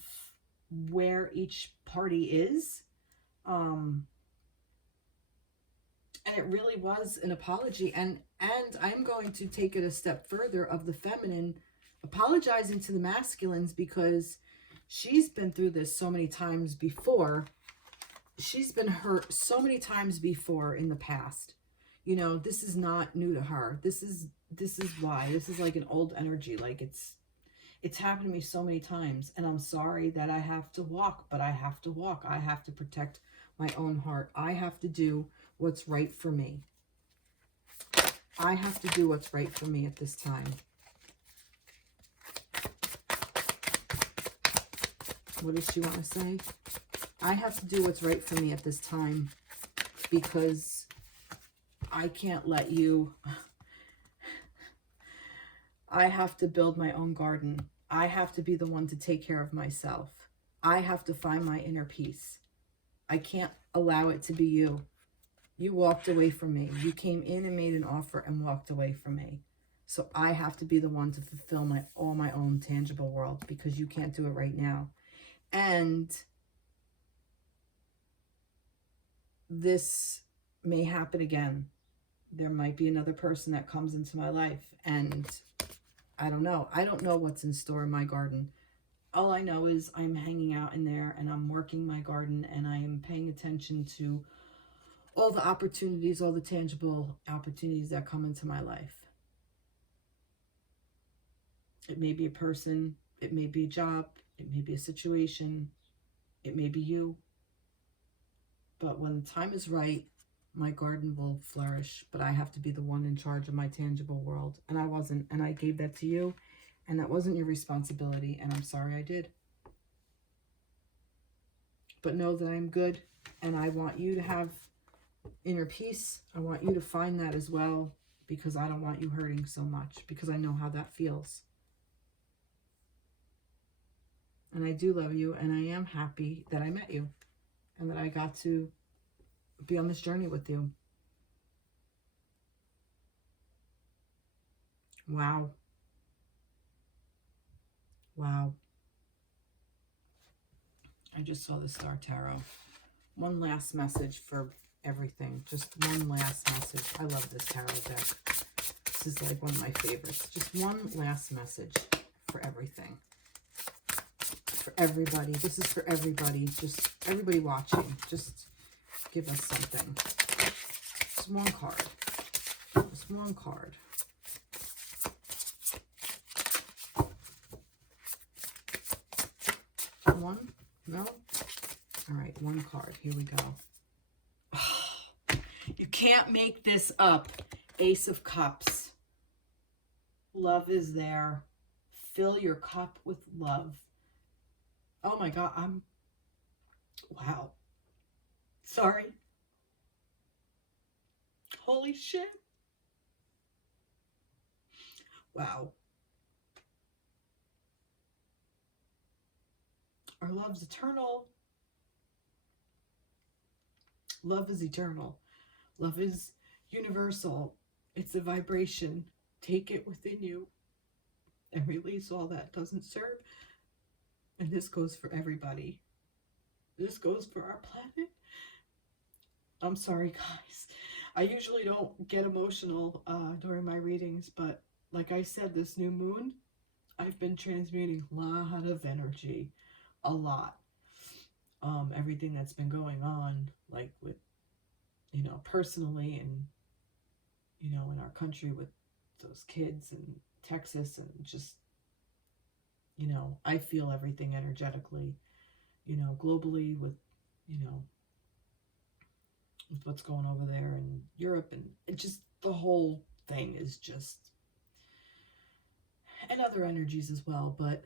where each party is. And it really was an apology. And I'm going to take it a step further of the feminine apologizing to the masculines because she's been through this so many times before. She's been hurt so many times before in the past. You know, this is not new to her. This is why. This is like an old energy. Like it's happened to me so many times. And I'm sorry that I have to walk, but I have to walk. I have to protect my own heart. I have to do what's right for me. I have to do what's right for me at this time. What does she want to say? I have to do what's right for me at this time because I can't let you. I have to build my own garden. I have to be the one to take care of myself. I have to find my inner peace. I can't allow it to be you. You walked away from me. You came in and made an offer and walked away from me. So I have to be the one to fulfill all my own tangible world because you can't do it right now. And this may happen again. There might be another person that comes into my life and I don't know. I don't know what's in store in my garden. All I know is I'm hanging out in there and I'm working my garden and I am paying attention to all the opportunities, all the tangible opportunities that come into my life. It may be a person, it may be a job, it may be a situation, it may be you. But when the time is right, my garden will flourish, but I have to be the one in charge of my tangible world. And I wasn't, and I gave that to you, and that wasn't your responsibility, and I'm sorry I did. But know that I'm good, and I want you to have inner peace. I want you to find that as well, because I don't want you hurting so much, because I know how that feels. And I do love you, and I am happy that I met you, and that I got to be on this journey with you. Wow. Wow. I just saw the Star Tarot. One last message for everything. Just one last message. I love this tarot deck. This is like one of my favorites. Just one last message for everything. For everybody. This is for everybody. Just everybody watching. Just give us something. Just one card. Just one card. One? No? All right, one card. Here we go. Oh, you can't make this up. Ace of Cups. Love is there. Fill your cup with love. Oh my God, wow. Sorry. Holy shit. Wow. Our love's eternal. Love is eternal. Love is universal. It's a vibration. Take it within you and release all that doesn't serve. And this goes for everybody. This goes for our planet. I'm sorry, guys. I usually don't get emotional during my readings, but like I said, this new moon, I've been transmuting a lot of energy. A lot. Everything that's been going on, like with, you know, personally and, you know, in our country with those kids in Texas and just, you know, I feel everything energetically, you know, globally with, you know, with what's going over there in Europe, and it just, the whole thing is just, and other energies as well, but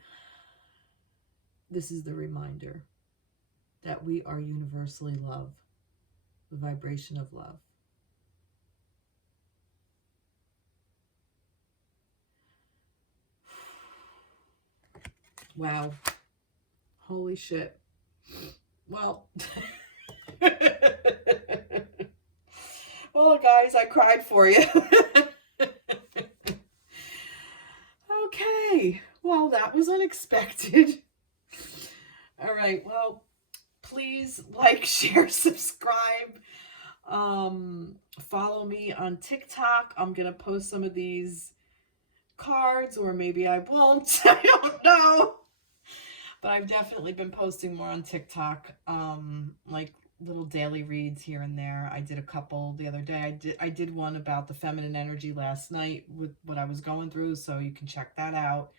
this is the reminder that we are universally love, the vibration of love. Wow. Holy shit. Well, well, guys, I cried for you. Okay. Well, that was unexpected. All right. Well, please like, share, subscribe. Follow me on TikTok. I'm going to post some of these cards, or maybe I won't. I don't know. But I've definitely been posting more on TikTok, like little daily reads here and there. I did a couple the other day. I did one about the feminine energy last night with what I was going through, so you can check that out.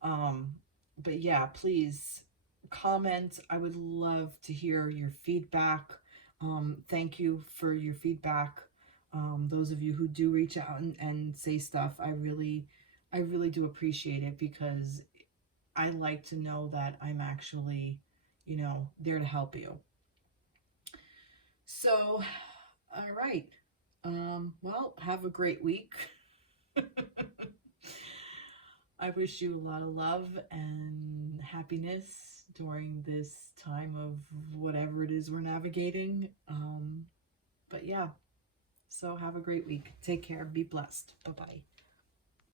But yeah, please comment. I would love to hear your feedback. Thank you for your feedback. Those of you who do reach out and say stuff, I really do appreciate it, because I like to know that I'm actually, you know, there to help you. So, all right. Well, have a great week. I wish you a lot of love and happiness during this time of whatever it is we're navigating. But yeah, so have a great week. Take care. Be blessed. Bye-bye.